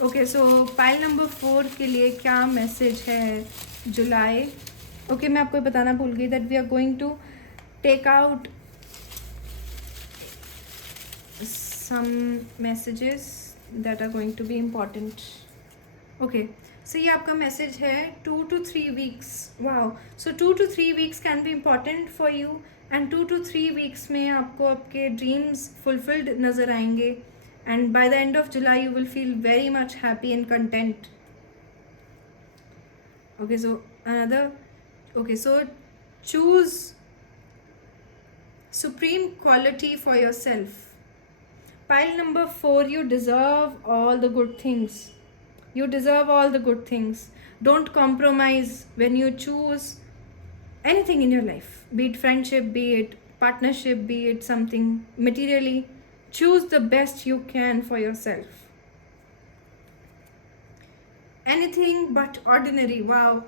Okay, so pile number 4 के लिए क्या मैसेज है जुलाई. Okay, मैं आपको बताना भूल गई that we are going to take out some messages that are going to be important. Okay, so ये आपका मैसेज है 2 to 3 weeks. Wow, so 2 to 3 weeks can be important for you and 2 to 3 weeks में आपको आपके dreams fulfilled नज़र आएंगे and by the end of July you will feel very much happy and content. Okay, so choose supreme quality for yourself. Pile number 4, you deserve all the good things. You deserve all the good things. Don't compromise when you choose anything in your life, be it friendship, be it partnership, be it something materially. Choose the best you can for yourself. Anything but ordinary. Wow.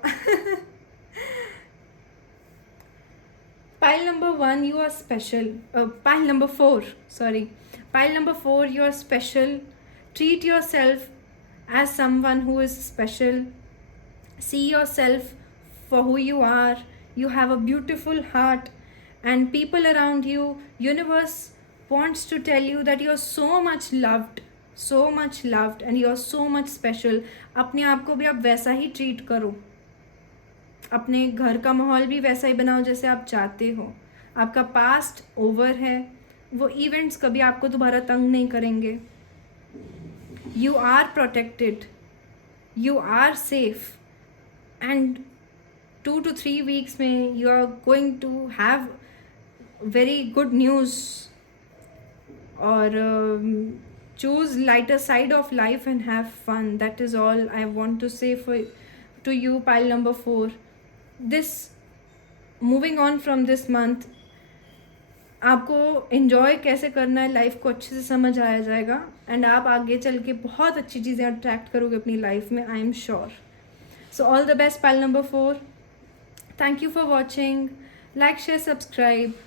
Pile number 1, you are special. Pile number 4, sorry. Pile number 4, you are special. Treat yourself as someone who is special. See yourself for who you are. You have a beautiful heart and people around you, universe wants to tell you that you are so much loved and you are so much special. अपने आप को भी आप वैसा ही ट्रीट करो. अपने घर का माहौल भी वैसा ही बनाओ जैसे आप चाहते हो. आपका पास्ट ओवर है, वो इवेंट्स कभी आपको दोबारा तंग नहीं करेंगे. You are protected, you are safe and 2 to 3 weeks में you are going to have very good news. और choose lighter side of life and have fun. That is all I want to say to you, pile number 4. This moving on from this month, आपको enjoy कैसे करना है लाइफ को अच्छे से समझ आया जाएगा एंड आप आगे चल के बहुत अच्छी चीज़ें अट्रैक्ट करोगे अपनी लाइफ में, I am sure. So all the best, pile number 4. Thank you for watching. Like, share, subscribe.